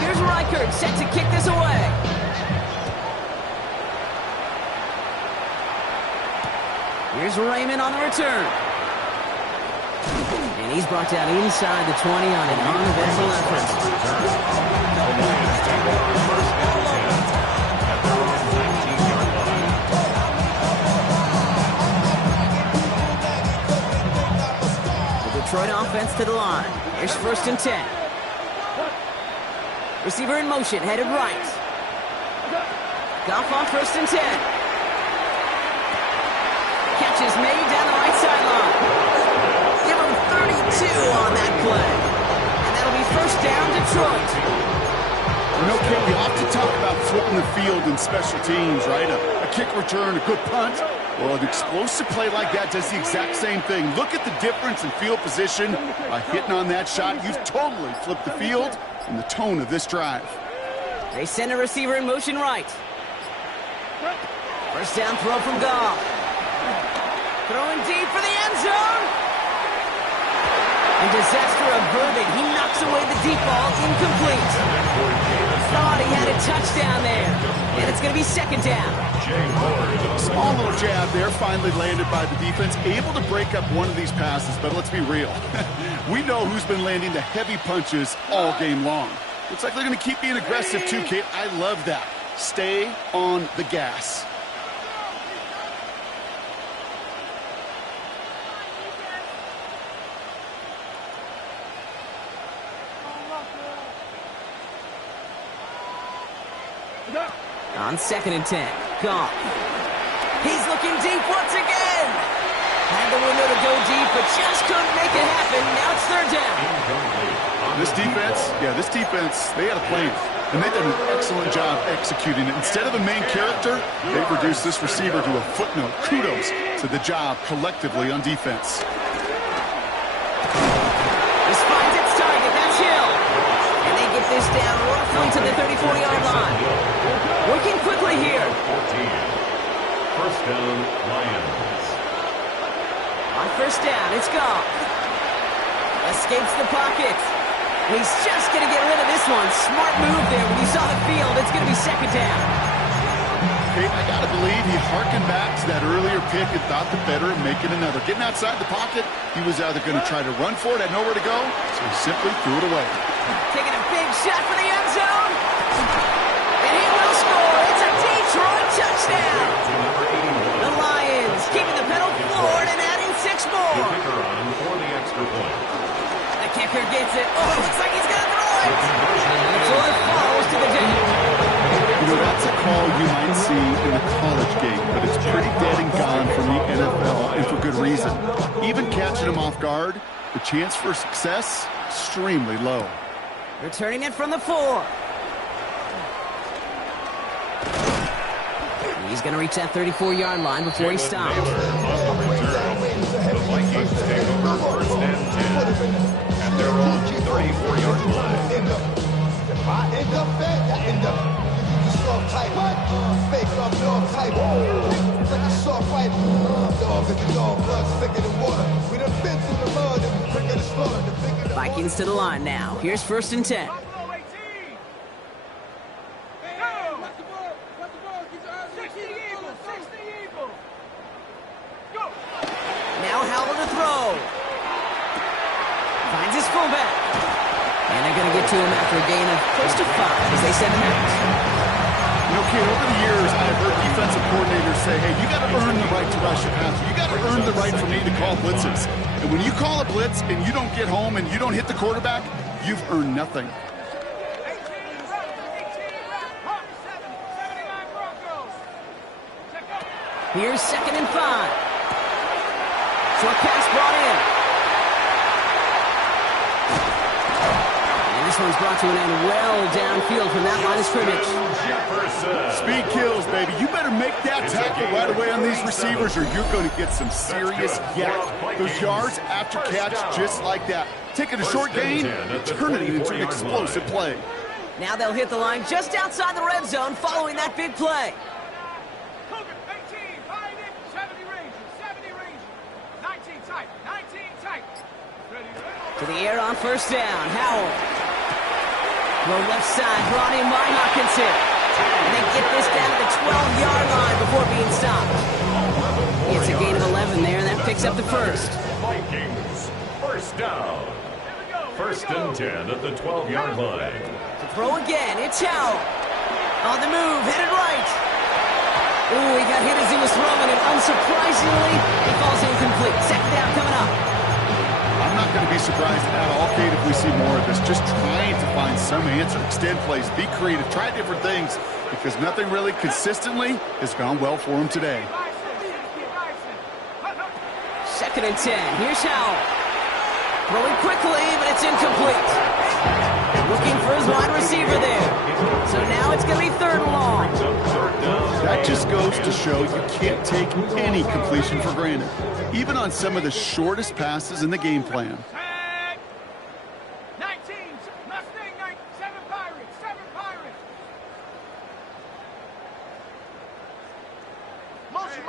Here's Reichert set to kick this away. Here's Raymond on the return. And he's brought down inside the 20 on an uneventful effort. offense to the line. Here's 1st and 10. Receiver in motion, headed right. Goff on 1st and 10. Catch is made down the right sideline. Give him 32 on that play. And that'll be 1st down, Detroit. You know, Kate, we often talk about flipping the field in special teams, right? A kick return, a good punt. Well, an explosive play like that does the exact same thing. Look at the difference in field position. By hitting on that shot, you've totally flipped the field and the tone of this drive. They send a receiver in motion right. 1st down throw from Goff. Throwing deep for the end zone. And disaster averted. He knocks away the deep ball, incomplete. Thought he had a touchdown there. And it's going to be 2nd down. Small little jab there, finally landed by the defense. Able to break up one of these passes, but let's be real. We know who's been landing the heavy punches all game long. Looks like they're going to keep being aggressive too, Kate. I love that. Stay on the gas. On 2nd and 10, Goff. He's looking deep once again. Had the window to go deep, but just couldn't make it happen. Now it's 3rd down. This defense, they had a plan. And they've done an excellent job executing it. Instead of a main character, they've reduced this receiver to a footnote. Kudos to the job collectively on defense. This finds its target. That's Hill. And they get this down roughly to the 34-yard line. Working quickly here. 1st down, Lions. On 1st down, it's Goff. Escapes the pocket. And he's just going to get rid of this one. Smart move there. When you saw the field, it's going to be 2nd down. Kate, I got to believe he harkened back to that earlier pick and thought the better of making another. Getting outside the pocket, he was either going to try to run for it, had nowhere to go, so he simply threw it away. Taking a big shot for the end zone. And he will score. It's a Detroit touchdown. The Lions keeping the pedal forward and adding 6 more. The kicker on for the extra point. The kicker gets it. Oh, looks like he's going to throw it. And the bullet falls to the deck. You know, that's a call you might see in a college game, but it's pretty dead and gone from the NFL, and for good reason. Even catching him off guard, the chance for success, extremely low. Returning it from the 4. He's going to reach that 34-yard line before he stops. The Vikings take over 1st and 10 at their own 34-yard line. Vikings to the line now. Here's 1st and 10. Now Howell to throw. Finds his fullback. And they're going to get to him after a gain of close to 5 as they send him out. You know, Kate, over the years, I've heard defensive coordinators say, hey, you got to earn the right to rush a passer. You got to earn the right for me to call blitzes. And when you call a blitz and you don't get home and you don't hit the quarterback, you've earned nothing. Here's 2nd and 5. Short pass brought in. And this one's brought to an end well downfield from that line of scrimmage. Speed kills, baby. You better make that tackle right away on these receivers or you're going to get some serious yak. Those yards after catch just like that. Taking a short gain, turn it into an explosive play. Now they'll hit the line just outside the red zone following that big play. To the air on 1st down. Howell. Throw left side. Brought in by Hawkinson. And they get this down to the 12-yard line before being stopped. It's a gain of 11 there, and that picks up the 1st. Vikings, 1st down. 1st and 10 at the 12-yard line. To throw again, it's Howell. On the move, headed right. Ooh, he got hit as he was throwing, and unsurprisingly, he falls incomplete. 2nd down coming up. I'm not not going to be surprised at all, Kate, if we see more of this. Just trying to find some answer, extend plays, be creative, try different things, because nothing really consistently has gone well for him today. 2nd and 10. Here's Howell. Throwing quickly, but it's incomplete. Looking for his wide receiver there. So now it's going to be 3rd and long. That just goes to show you can't take any completion for granted, even on some of the shortest passes in the game plan. 19, Mustang, 7 Pirates, 7 Pirates. Motion.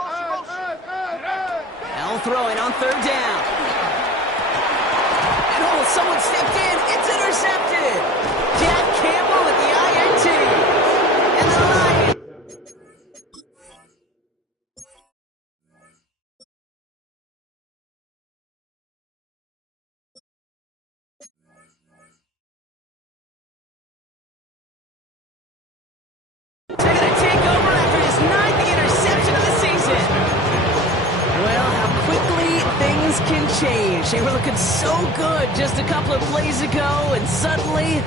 Now throwing on 3rd down. And someone stepped in. It's intercepted. Jack Campbell with the INT. And the Lions. They're going to take over after his 9th interception of the season. Well, how quickly things can change. They were looking so good just a couple of plays ago, and suddenly,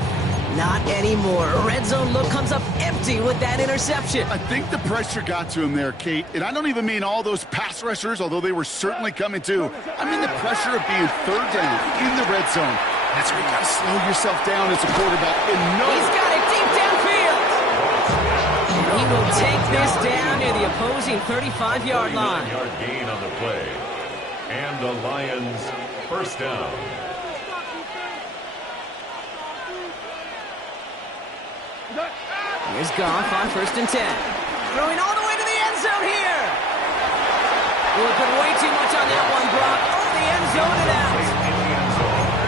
not anymore. A red zone look comes up empty with that interception. I think the pressure got to him there, Kate, and I don't even mean all those pass rushers, although they were certainly coming too. I mean the pressure of being 3rd down in the red zone. That's where you got to slow yourself down as a quarterback and know. He's got it deep downfield. He will take this down near the opposing 35-yard line. 39-yard gain on the play. And the Lions 1st down. Here's Goff on 1st and 10. Throwing all the way to the end zone here. We'll put way too much on that one, Brock. Oh, the end zone and out.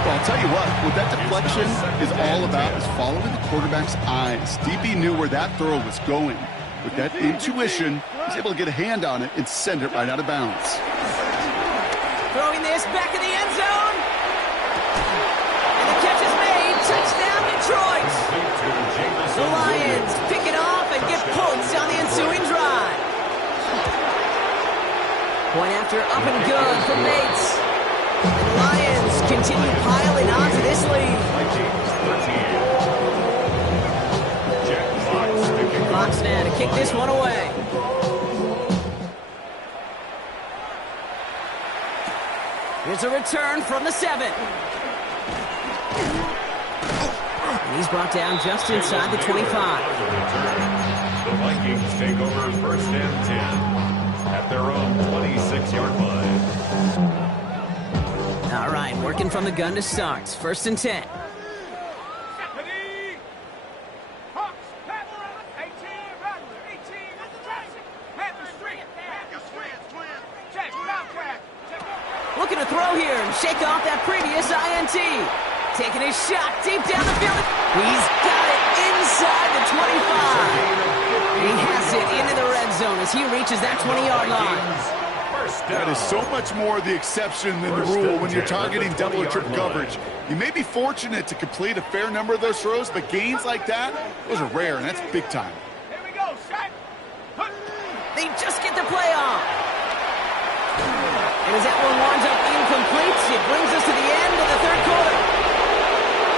Well, I'll tell you what that deflection is all about is following the quarterback's eyes. DB knew where that throw was going. With that intuition, he's able to get a hand on it and send it right out of bounds. Throwing this back in the end zone. And the catch is made. Touchdown, Detroit. The Lions pick it off and get points on the ensuing drive. Point after up and good for Bates. The Lions continue piling on to this lead. Fox now to kick this one away. Here's a return from the 7. And he's brought down just inside the 25. The Vikings take over 1st and 10 at their own 26-yard line. All right, working from the gun to start. 1st and 10. Looking to throw here and shake off that previous INT. Taking his shot deep down the field. He's got it inside the 25. He has it into the red zone as he reaches that 20-yard line. That is so much more the exception than the rule when you're targeting double or triple coverage. You may be fortunate to complete a fair number of those throws, but gains like that, those are rare, and that's big time. Here we go, shot. They just get the play off. And as that one winds up incomplete, it brings us to the end of the 3rd quarter.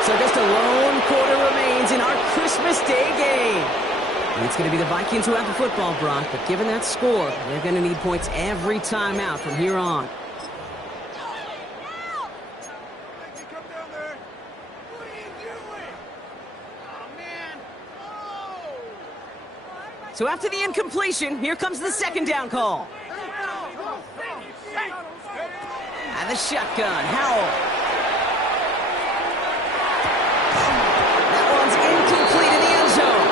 So just a lone quarter remains in our Christmas Day game. And it's going to be the Vikings who have the football, Brock, but given that score, they're going to need points every time out from here on. Come down there. What are you doing? Oh, man. Oh. So after the incompletion, here comes the 2nd down call. And the shotgun, Howell. That one's incomplete in the end zone.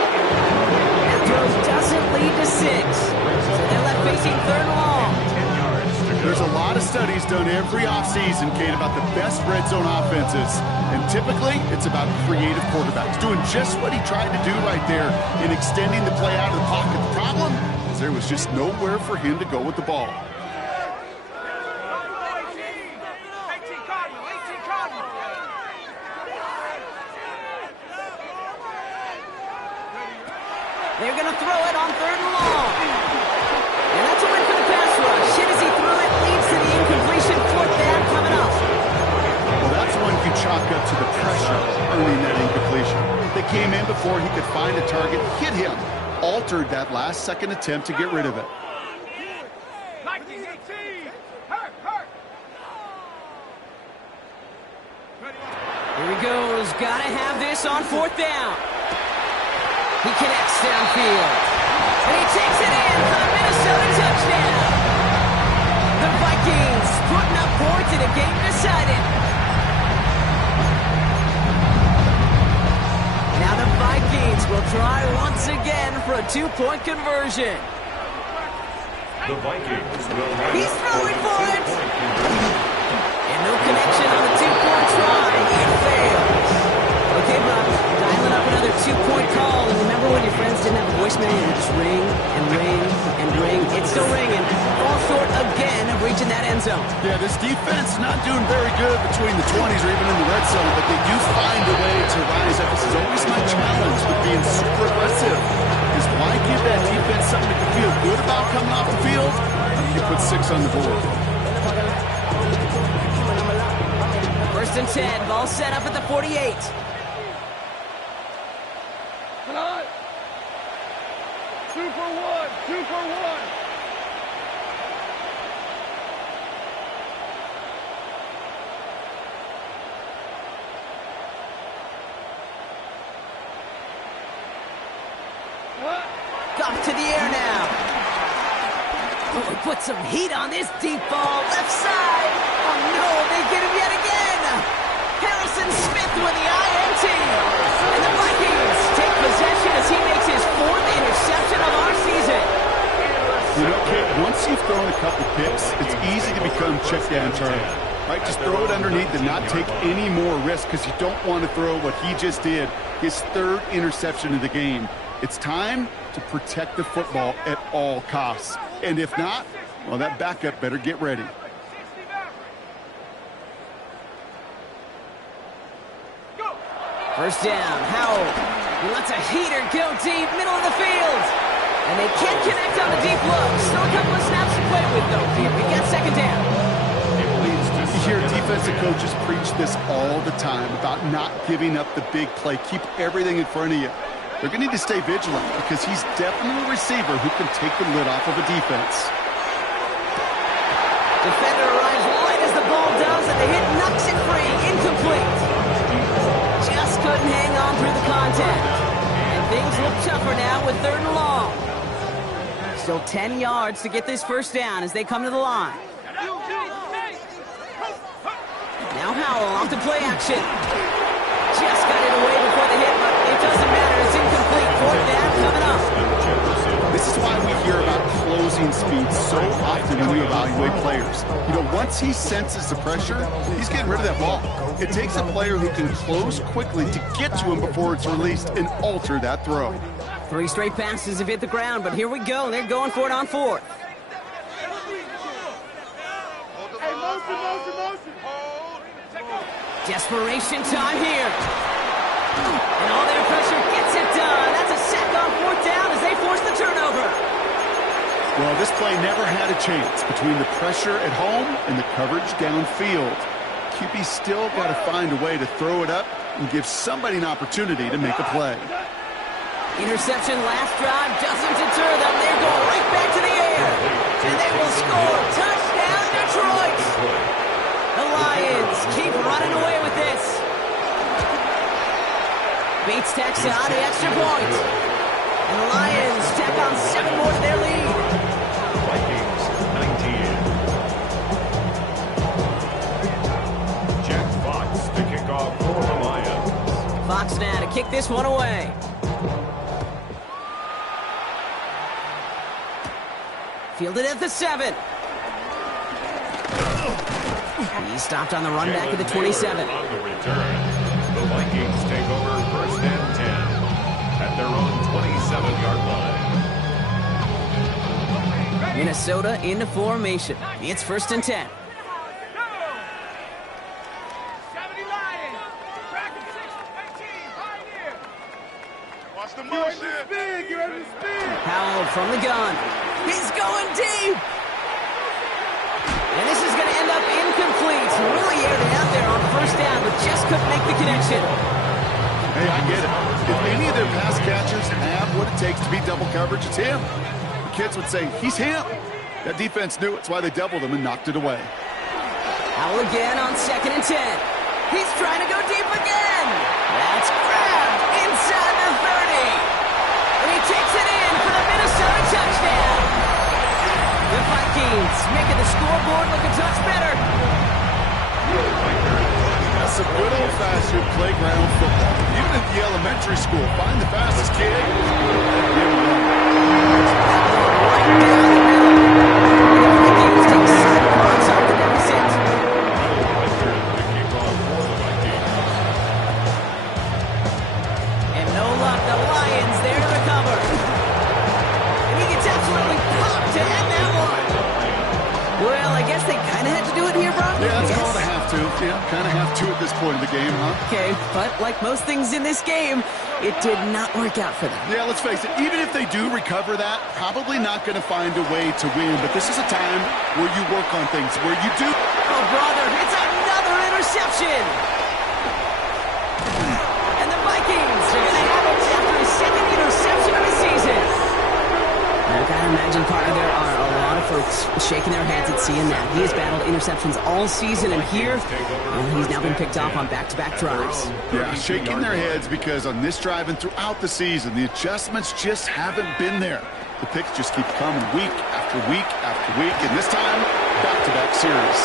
That throw doesn't lead to 6. So they're left facing 3rd and long. There's a lot of studies done every offseason, Kate, about the best red zone offenses. And typically, it's about creative quarterbacks doing just what he tried to do right there in extending the play out of the pocket. The problem is there was just nowhere for him to go with the ball. They're going to throw it on 3rd and long. And that's a win for the pass rush. Shit as he threw it leads to the incompletion. 4th down coming up. Well, chalk up to the pressure earning that incompletion. They came in before he could find a target, hit him, altered that last-second attempt to get rid of it. Here he goes. Gotta have this on 4th down. He connects downfield. And he takes it in for the Minnesota touchdown. The Vikings putting up points in a game decided. Now the Vikings will try once again for a 2-point conversion. The Vikings will line He's up throwing for for a it. 2-point conversion. And no connection on the 2-point try. It fails. Okay, Buck, dialing up another 2-point call. And remember when your friends didn't have a voicemail and just ring and ring and ring? It's still ringing. Fall short again of reaching that end zone. Yeah, this defense not doing very good between the 20s or even in the red zone, but they do find a way to rise up. This is always my challenge with being super aggressive. Is why give that defense something to feel good about coming off the field? You put 6 on the board. 1st and 10, ball set up at the 48. Tonight. 2 for 1. 2 for 1. Got to the air now. Oh, he put some heat on this deep ball. Left side. Oh, no, they get him yet again. Harrison Smith with the INT. And the Vikings take possession as he makes his 4th interception of our season. You know, kid, once you've thrown a couple picks, it's easy to become check down target. Right? Just throw it underneath and not take any more risk because you don't want to throw what he just did, his 3rd interception of the game. It's time to protect the football at all costs. And if not, well, that backup better get ready. First down, Howell. He lets a heater go deep, middle of the field. And they can't connect on the deep low. Still a couple of snaps to play with, though. Here we get 2nd down. You hear defensive coaches preach this all the time about not giving up the big play. Keep everything in front of you. They're going to need to stay vigilant because he's definitely a receiver who can take the lid off of a defense. Defender arrives right as the ball does, and the hit knocks it free. Incomplete. Just couldn't hang on through the contact. And things look tougher now with 3rd and long. Still 10 yards to get this 1st down as they come to the line. Now Howell off to play action. Just got it away before the hit, but it doesn't matter. It's incomplete. 4th down coming up. This is why we hear about closing speed so often when we evaluate players. You know, once he senses the pressure, he's getting rid of that ball. It takes a player who can close quickly to get to him before it's released and alter that throw. 3 straight passes have hit the ground, but here we go. They're going for it on 4th. Hey, motion. Desperation time here. And all their pressure gets it done. That's a sack on 4th down as they force the turnover. Well, this play never had a chance between the pressure at home and the coverage downfield. QB still got to find a way to throw it up and give somebody an opportunity to make a play. Interception last drive doesn't deter them. They're going right back to the air. And they will score. Touchdown, Detroit. The Lions keep running away with this. Bates tacks on the extra point. And the Lions tack on 7 more to their lead. Vikings 19. Jack Fox to kick off for the Lions. Fox now to kick this one away. Fielded at the 7. He stopped on the run back at the 27. On the return, the Vikings take over 1st and 10 at their own 27-yard line. Minnesota into formation. It's 1st and 10. Watch the motion. Get ready to spin. Howell from the gun. He's going deep. And this is going to end turned up incomplete. Really aired it out there on first down, but just couldn't make the connection. Hey, I get it. If any of their pass catchers have what it takes to beat double coverage, it's him. The kids would say, he's him. That defense knew it. It's why they doubled him and knocked it away. Howell again on 2nd and 10. He's trying to go deep again. That's grabbed inside the 30. And he takes it in for the Minnesota touchdown. The Vikings making the scoreboard look a touch better. That's some good old-fashioned playground football. Even at the elementary school, find the fastest kid. Right down the middle. The Vikings take 7 points off the deficit. And no luck, the Lions there to recover. And he gets absolutely popped to end that one. Well, I guess they kind of had to do it here, Brock. Yeah, that's called a have to. Yeah, kind of have to at this point of the game, huh? Okay, but like most things in this game, it did not work out for them. Yeah, let's face it, even if they do recover that, probably not going to find a way to win. But this is a time where you work on things, where you do. Oh, brother, it's another interception. And the Vikings are going to have it after his 2nd interception of the season. I gotta imagine, partner, there are a lot of folks shaking their heads at seeing that. He has battled interceptions all season, and here, he's now been picked off on back-to-back drives. Yeah, shaking their heads because on this drive and throughout the season, the adjustments just haven't been there. The picks just keep coming week after week after week, and this time, back-to-back series.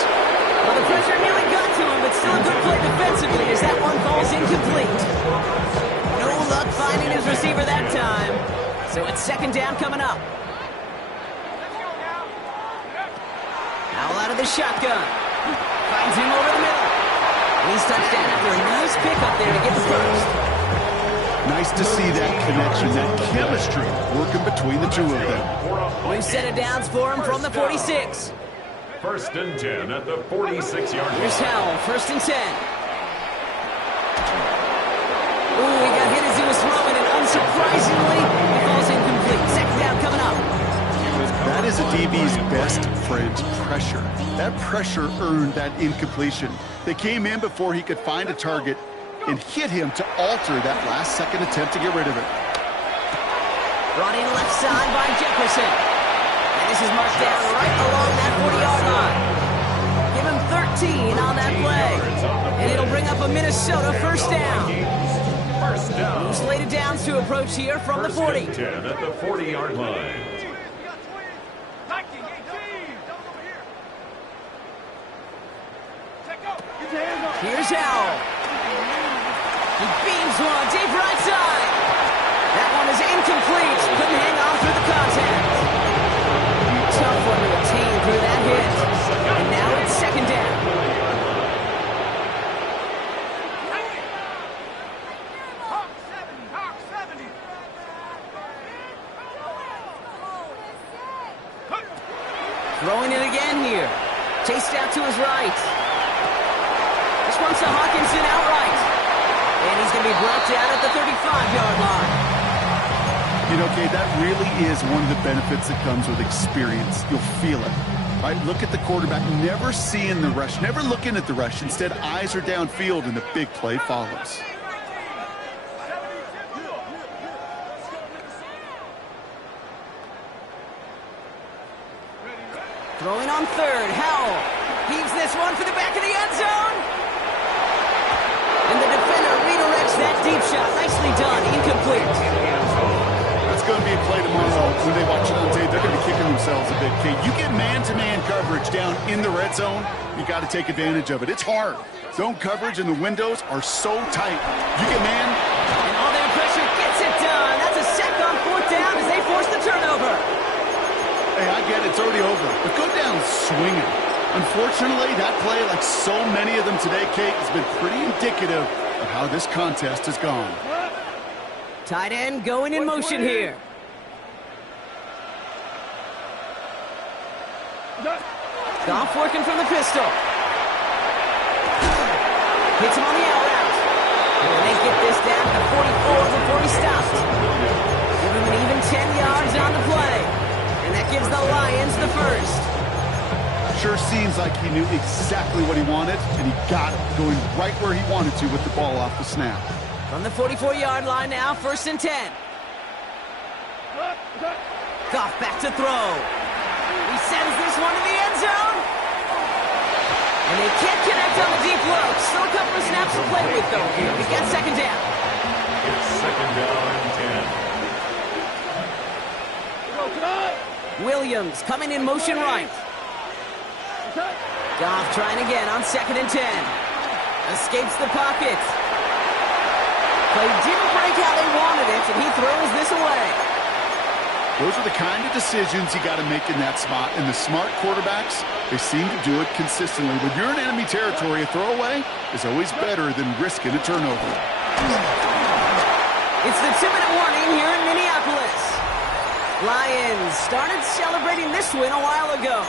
Well, the pressure nearly got to him, but still a good play defensively as that one falls incomplete. No luck finding his receiver that time. So it's 2nd down coming up. Howell out of the shotgun. Finds him over the middle. And he's touched down after a nice pickup there to get the first. Nice to see that connection, that chemistry working between the two of them. We've set it downs for him from the 46. 1st and 10 at the 46-yard line. Here's Howell, 1st and 10. Ooh, he got hit as he was throwing, and unsurprisingly, he falls incomplete. 2nd down coming up. That is a DB's best friend, pressure. That pressure earned that incompletion. They came in before he could find a target and hit him to alter that last-second attempt to get rid of it. Brought in left side by Jefferson. And this is marked down right along that 40-yard line. Give him 13 on that play. And it'll bring up a Minnesota first down. New slated downs to approach here from the 40. 10 at the 40-yard line. Here's Howell. He beams one deep right side. That one is incomplete. Couldn't hang on through the contact. Tough one to attain through that hit. And now it's 2nd down. Throwing it again here. Chased out to his right. This one's to Hawkinson outright. And he's going to be brought down at the 35-yard line. You know, Kate, that really is one of the benefits that comes with experience. You'll feel it. Right? Look at the quarterback, never seeing the rush, never looking at the rush. Instead, eyes are downfield, and the big play follows. Throwing on 3rd, Howell heaves this one for the back of the end zone. And the defender redirects that deep shot. Nicely done, incomplete. That's going to be a play tomorrow. When they watch it on tape, they're going to be kicking themselves a bit, Kate. You get man-to-man coverage down in the red zone, you got to take advantage of it. It's hard. Zone coverage and the windows are so tight. You get man. And all their pressure gets it done. That's a sack on 4th down as they force the turnover. Hey, I get it. It's already over. But go down swinging. Unfortunately, that play, like so many of them today, Kate, has been pretty indicative of how this contest has gone. Tight end going in motion here. Goff working from the pistol. Hits him on the out route. And they get this down to 44 before he stopped. Give him an even 10 yards on the play. And that gives the Lions the first. Sure seems like he knew exactly what he wanted, and he got it, going right where he wanted to with the ball off the snap. From the 44-yard line now, 1st and 10. Goff back to throw. He sends this one to the end zone. And they can't connect on the deep look. Still a couple of snaps to play with, though. He's got 2nd down. It's 2nd down and 10. Williams coming in motion right. Goff trying again on 2nd and 10. Escapes the pocket. Play didn't break how they wanted it, and he throws this away. Those are the kind of decisions you got to make in that spot. And the smart quarterbacks, they seem to do it consistently. When you're in enemy territory, a throwaway is always better than risking a turnover. It's the 2-minute warning here in Minneapolis. Lions started celebrating this win a while ago.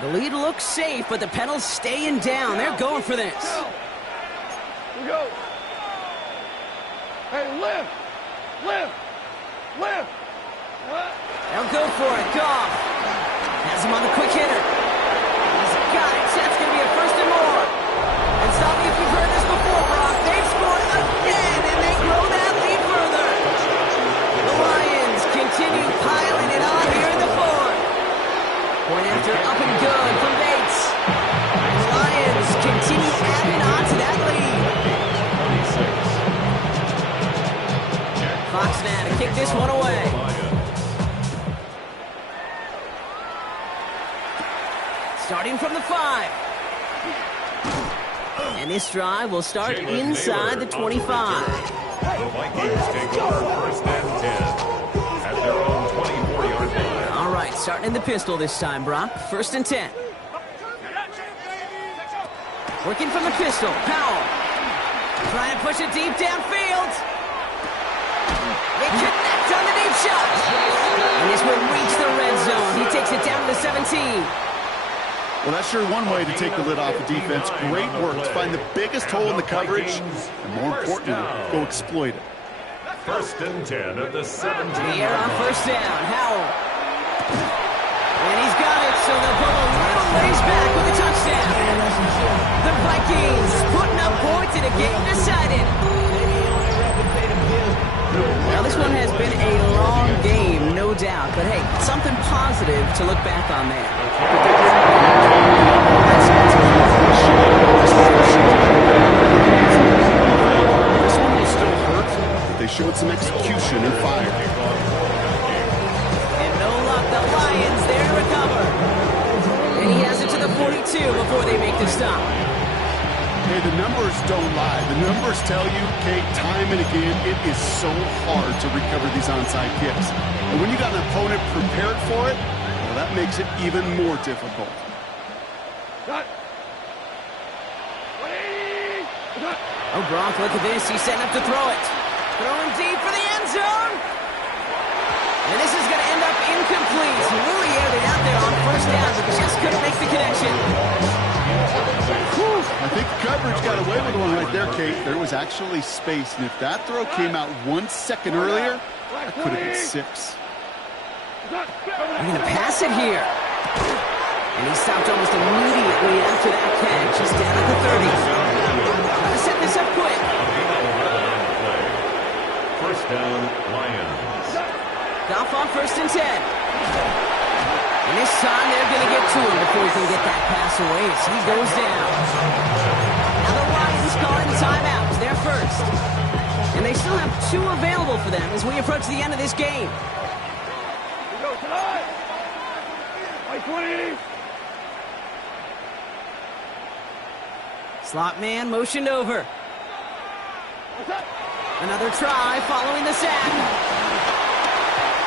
The lead looks safe, but the Pedals staying down. They're going for this. We go. Hey, lift. Lift. Lift. They'll go for it. Goff has him on the quick hitter. He's got it. That's going to be a 1st and more. And stop me if you've heard this before, Brock. They've scored again, and they grow that lead further. The Lions continue piling it on here in the 4th. Point after up and good from Bates. The Lions continue adding on to that lead. Fox now to kick this one away. Starting from the 5. And this drive will start inside the 25. The Vikings take over 1st and 10 at their own 24-yard line. All right, starting in the pistol this time, Brock. 1st and 10. Working from the pistol. Powell. Trying to push it deep downfield. They connect on the deep shot. And this will reach the red zone. He takes it down to the 17. Well, that's sure one way to take the lid off the defense. Great work to find the biggest hole in the coverage, and more importantly, go exploit it. 1st and 10 at the 17. The air on 1st down. Howell. And he's got it, so they'll pull a little ways back with a touchdown. The Vikings putting up points in a game decided. Now, this one has been a long game, no doubt. But, hey, something positive to look back on there. This one will still hurt, but they showed some execution and fire. And no luck, the Lions there to recover. And he has it to the 42 before they make the stop. Hey, the numbers don't lie. The numbers tell you, Kate, time and again, it is so hard to recover these onside kicks. And when you got an opponent prepared for it, well, that makes it even more difficult. Oh, Gronk, look at this. He's setting up to throw it. Throwing deep for the end zone. And this is going to end up incomplete. He really aired it out there on 1st down, but just couldn't make the connection. Whew, I think the coverage got away with one right there, Kate. There was actually space, and if that throw came out 1 second earlier, that could have been 6. They're going to pass it here. And he stopped almost immediately after that catch. He's down at the 30. Trying to set this up quick. 1st down, Lions. Goff on 1st and 10. And this time they're going to get to him before he can get that pass away as he goes down. Now the Lions calling timeouts. They're first. And they still have 2 available for them as we approach the end of this game. We go tonight. Like 20. Slot man motioned over. Another try following the sack.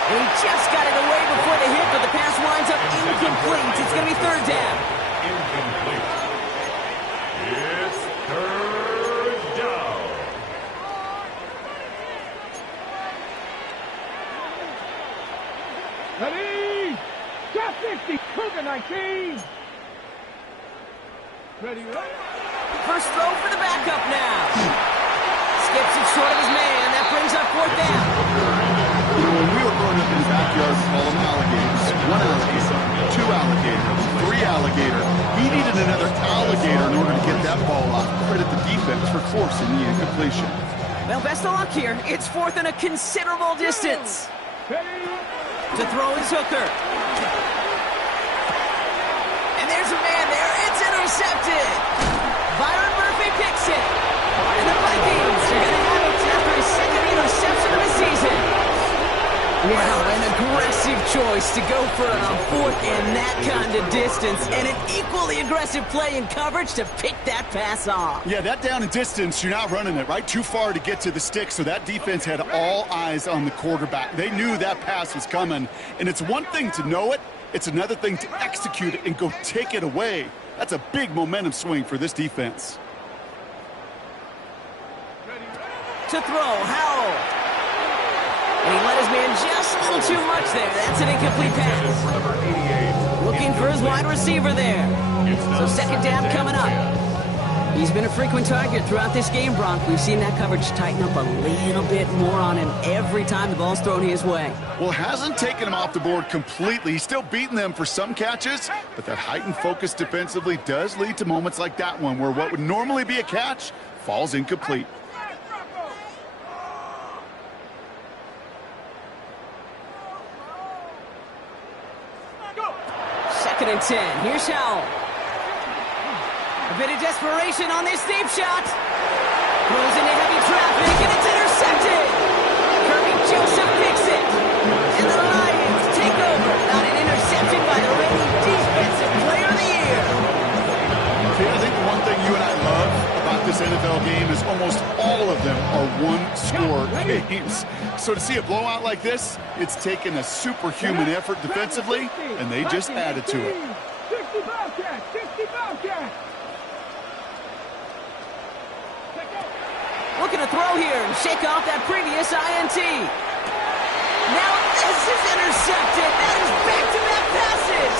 And he just got it away before the hit, but the pass winds up incomplete. It's going to be 3rd down. Incomplete. It's 3rd down. Ready? Got 50. Cougar 19. Ready, ready? First throw for the backup now. Skips it short of his man. That brings up 4th down. You know, when we were growing up in the backyard, we call them alligators. 1 alligator, 2 alligators. alligator. He needed another alligator in order to get that ball off. Credit the defense for forcing the incompletion. Well, best of luck here. It's fourth and a considerable distance. To throw is Hooker. And there's a man there. It's intercepted. Byron Murphy picks it. And the Vikings are going to have it after his second interception of the season. Wow, an aggressive choice to go for it on fourth and that kind of distance. And an equally aggressive play in coverage to pick that pass off. Yeah, that down and distance, you're not running it, right? Too far to get to the stick, so that defense had all eyes on the quarterback. They knew that pass was coming. And it's one thing to know it. It's another thing to execute it and go take it away. That's a big momentum swing for this defense. To throw, Howell. And he let his man just a little too much there. That's an incomplete pass. Looking for his wide receiver there. So second down coming up. He's been a frequent target throughout this game, Bronk. We've seen that coverage tighten up a little bit more on him every time the ball's thrown his way. Well, hasn't taken him off the board completely. He's still beating them for some catches, but that heightened focus defensively does lead to moments like that one where what would normally be a catch falls incomplete. Second and 10. Here's Howell. A bit of desperation on this deep shot. Throws into heavy traffic, and it's intercepted. Kirby Joseph picks it. And the Lions take over on an interception by the reigning Defensive Player of the Year. Okay, I think the one thing you and I love about this NFL game is almost all of them are one-score games. So to see a blowout like this, it's taken a superhuman effort defensively, and they just added to it. 60 Bobcats! 60 Bobcats! Looking to throw here and shake off that previous INT. Now this is intercepted. That is back-to-back passes.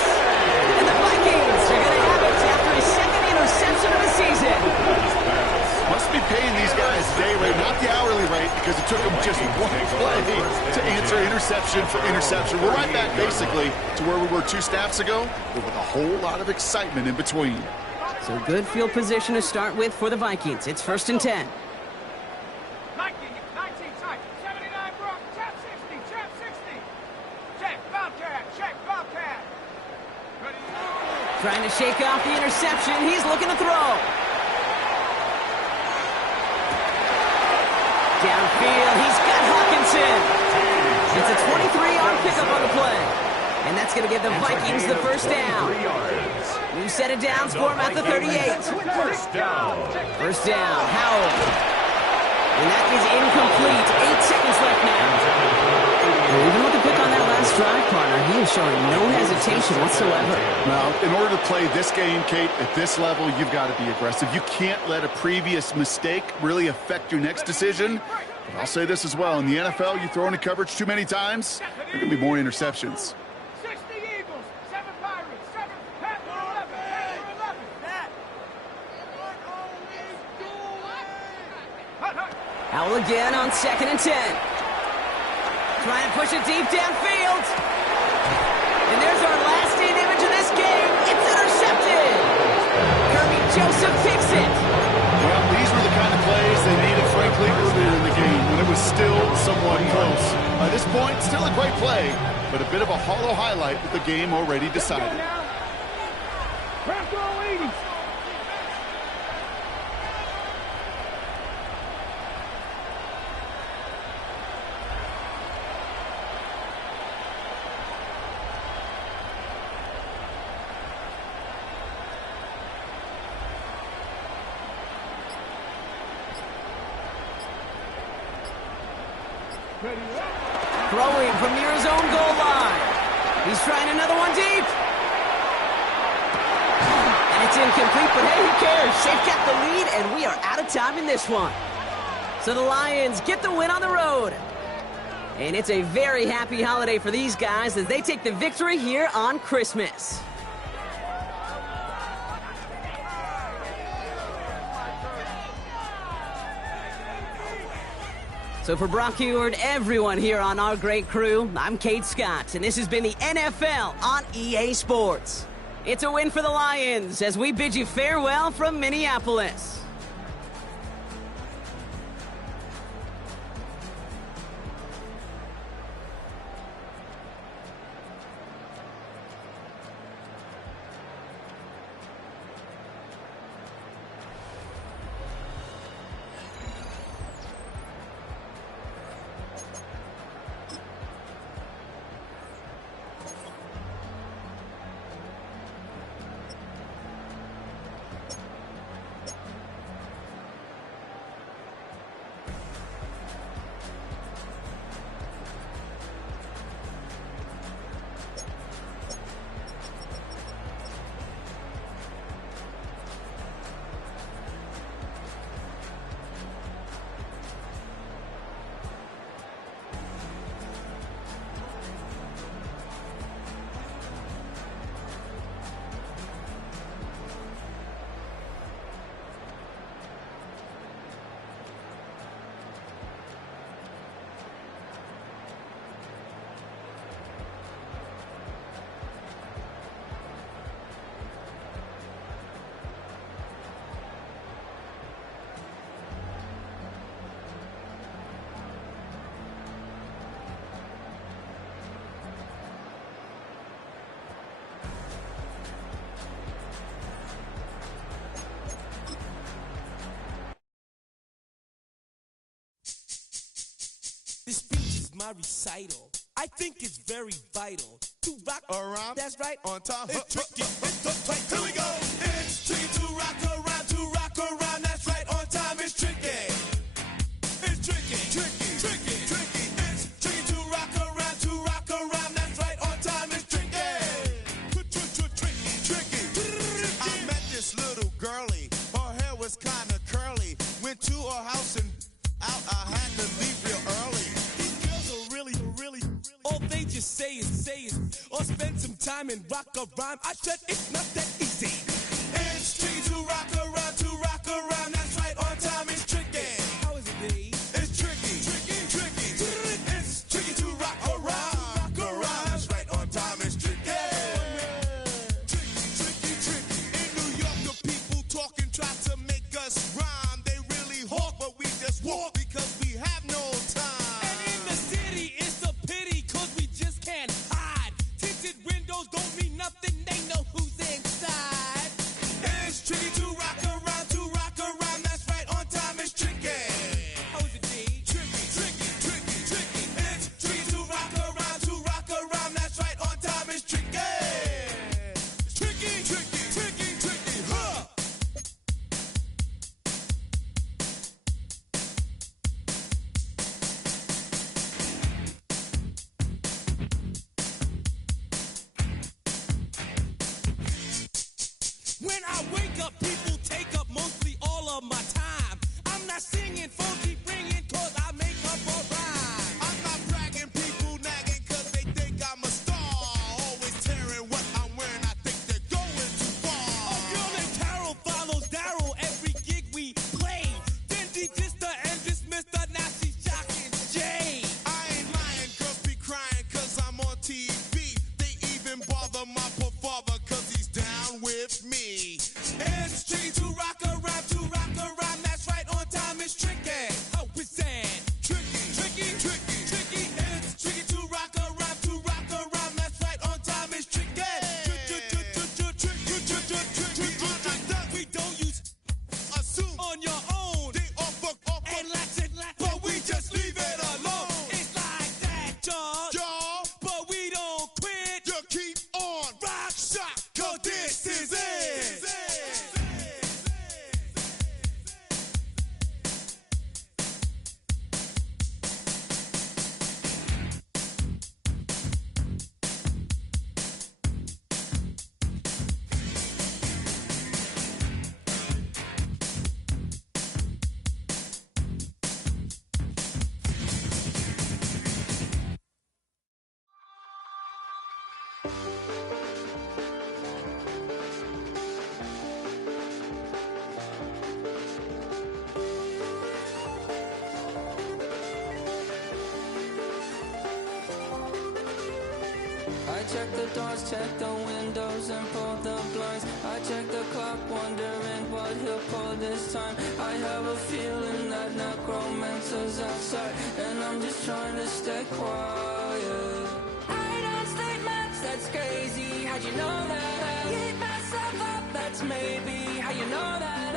And the Vikings are going to have it after his second interception of the season. Must be paying these guys day rate, not the hourly rate, because it took them just one play to answer interception for interception. We're right back basically to where we were 2 snaps ago, but with a whole lot of excitement in between. So good field position to start with for the Vikings. It's first and 10. 19 tight, 79 Brook, tap 60, tap 60. Check, Bobcat, check, Bobcat. Ready? Trying to shake off the interception. He's looking to throw. Downfield, he's got Hawkinson. It's a 23-yard pickup on the play. And that's going to give the Vikings the first down. New set of downs for him at the 38. First down. First down, Howell. And that is incomplete. 8 seconds left now. Even with the pick on that last drive, partner, he is showing no hesitation whatsoever. Now, in order to play this game, Kate, at this level, you've got to be aggressive. You can't let a previous mistake really affect your next decision. But I'll say this as well. In the NFL, you throw into coverage too many times, there can be more interceptions. 60 Eagles, 7 Pirates, 7 Panther 11, Panther 11. Howell again on second and 10. Trying to push it deep downfield. And there's our lasting image of this game. It's intercepted. Kirby Joseph picks it. Well, these were the kind of plays they needed, frankly, earlier in the game when it was still somewhat close. By this point, still a great play, but a bit of a hollow highlight with the game already decided. Press all 80. Throwing from near his own goal line. He's trying another one deep. And it's incomplete, but hey, who cares? They've got the lead, and we are out of time in this one. So the Lions get the win on the road. And it's a very happy holiday for these guys as they take the victory here on Christmas. So for Brock Heward, everyone here on our great crew, I'm Kate Scott, and this has been the NFL on EA Sports. It's a win for the Lions as we bid you farewell from Minneapolis. This speech is my recital. I think it's very vital to rock around. That's right. On time. It's tricky. It's the play. Here we go. It's tricky to rock around, to rock around. That's right. On time. It's tricky. It's tricky. Tricky. Tricky. Tricky. It's tricky to rock around, to rock around. That's right. On time. It's tricky. Tricky. Tricky. I met this little girlie. Her hair was kind of curly. Went to her house and out. I had to leave real early. These girls are really, all they just say is, or spend some time and rock a rhyme. I said it's not that easy. It's tricky to rock around, to rock around. That's right, on time it's tricky. How is it, Dave? It's tricky, tricky, tricky. It's tricky to rock around, That's right, on time it's tricky. Tricky. In New York, the people talking try to make us rhyme. They really hawk, but we just walk because we have no time. And in the city, it's a pity, cause we just can't hide. Tinted windows don't mean nothing, they know who's inside. It's tricky to rock around, that's right, on time it's tricky. How is it, Dave? Tricky. It's tricky to rock around, that's right, on time it's tricky. Tricky, huh? When I wake up, people take up mostly all of my time. I'm not singing, phone keep ringing, cause I make up a rhyme. I'm not bragging, people nagging, cause they think I'm a star. Always tearing what I'm wearing, I think they're going too far. A girl named Carol follows Daryl every gig we play. Then she dissed her and dismissed her, now she's shocking Jay. I ain't lying, girls be crying, cause I'm on TV. They even bother my poor father, cause he's down with me. It's tricky to rock around, that's right, on time it's tricky. I check the doors, check the windows, and pull the blinds. I check the clock, wondering what he'll pull this time. I have a feeling that necromancer's outside, and I'm just trying to stay quiet. I don't state maps, that's crazy. How'd you know that? Keep myself up, that's maybe how you know that.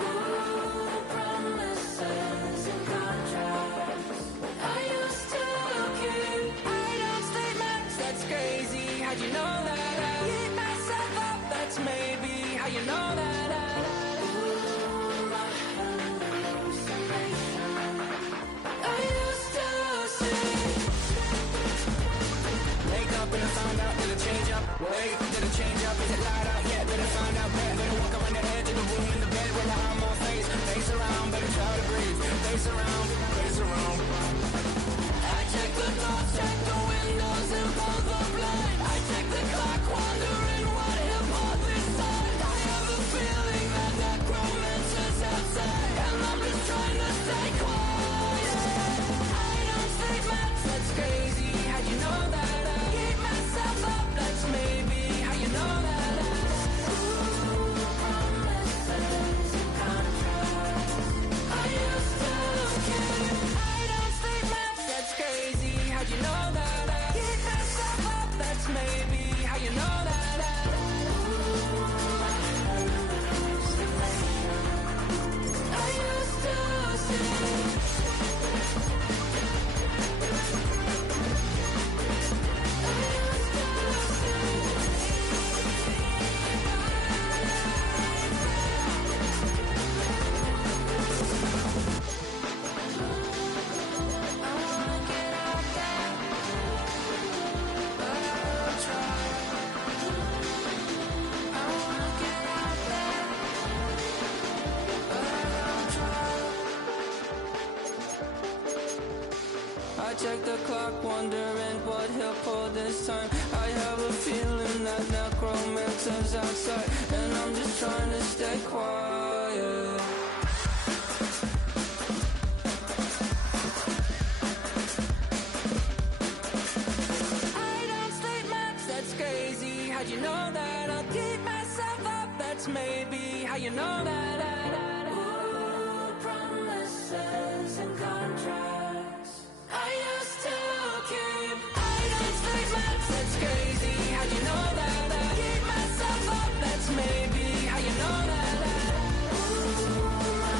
Ooh, promises and contracts. I used to keep. I don't state maps, that's crazy. How'd you know that? Keep myself up, that's maybe how you know that. Ooh, my hallucination. I used to see. Wake up and I found out, did it change up? Wait, did it change up? Is it light out yet? Did it find out bad? Better walk around the edge of the room in the bed with my arm on face. Face around, better try to breathe. Face around, face around. I check the doors, check the windows, and pull the blind. I check the clock, wondering what he'll pull this time. I have a feeling that necromancer's outside, and I'm just trying to stay quiet. I don't state maps, that's crazy. How'd you know that? Keep myself up, that's maybe how you know that. Ooh, promises and contracts. I used to keep. I don't state maps, that's crazy. How'd you know that? Keep myself up, that's maybe how you know that. Ooh, my hallucination. I used to see. I check the clock, wondering what he'll pull this time. I have a feeling that necromancer's outside, and I'm just trying to stay quiet. I don't state maps, that's crazy. How'd you know that? I'll keep myself up, that's maybe how you know that. Ooh, promises and contracts. I used to keep. I don't state maps, that's crazy. How'd you know that? Keep myself up, that's maybe how you know that. Ooh, my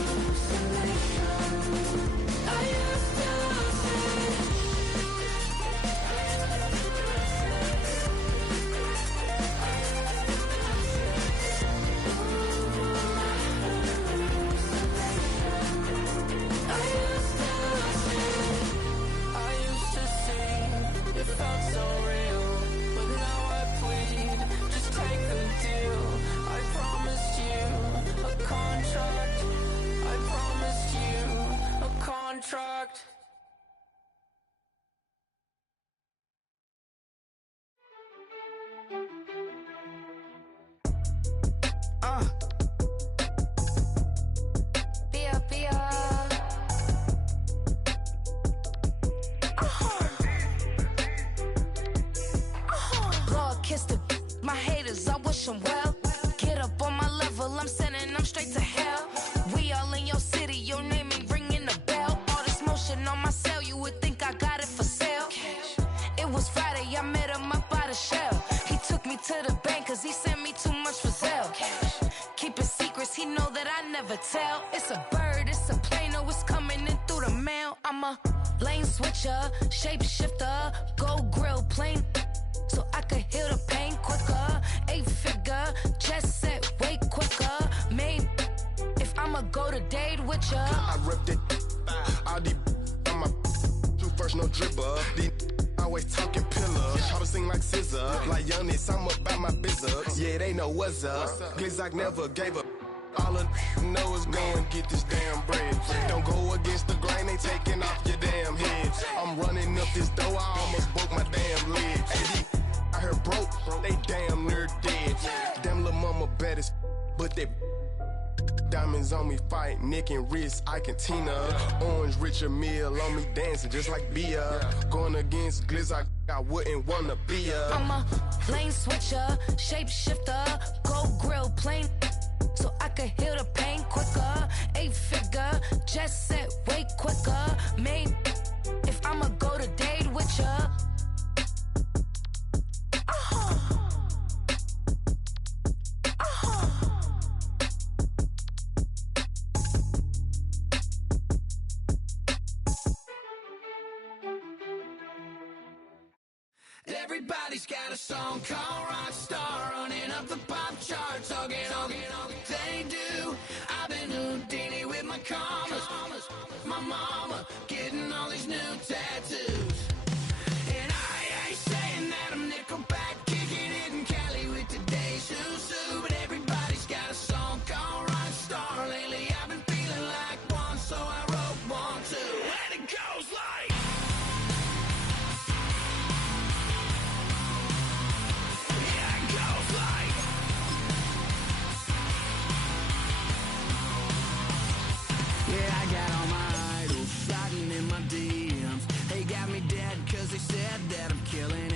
hallucination. I used to see. It felt so real, but now I plead, just take the deal. I promised you a contract. I promised you a contract. My haters, I wish them well. Get up on my level, I'm sending them straight to hell. We all in your city, your name ain't ringing a bell. All this motion on my cell, you would think I got it for sale. It was Friday, I met him up by the shell. He took me to the bank, cause he sent me too much for Zelle. Keeping secrets, he know that I never tell. It's a bird, it's a plane, oh, it's coming in through the mail. I'm a lane switcher, shapeshifter, go grill, plane, so I could heal the pain quicker. 8-figure, just set way quicker. Maybe if I'ma go to date with ya. I ripped it. All these on my two first, no dribble. These always talking pillars. Try to sing like scissor. Like Youngest, I'm about my business. Yeah, they know what's up. Glizzock never gave up. All I know is go and get this damn bread. Don't go against the grain, they taking off your damn head. I'm running up this door, I almost broke my damn leg. Hey, I heard broke, they damn near dead. Damn little mama better as but that diamonds on me fight, neck and wrist, I can Tina. Orange Richard Mill on me dancing just like Bia. Going against Glizz, I wouldn't wanna be a. I'm a lane switcher, shapeshifter, gold grill plane, so I could heal the pain quicker. 8-figure, just set way quicker. Maybe if I'ma go to date with ya. Everybody's got a song called Rock Star, running up the pop charts, talking all they do. I've been Houdini with my commas, my mama getting all these new tattoos. And I ain't saying that I'm Nickelback, kicking it in Cali with today's Susu, but everybody's got a song called Rock Star. Lately I've been feeling like one, so I wrote one too, and it goes like. Yeah, I got all my idols sliding in my DMs. They got me dead cause they said that I'm killing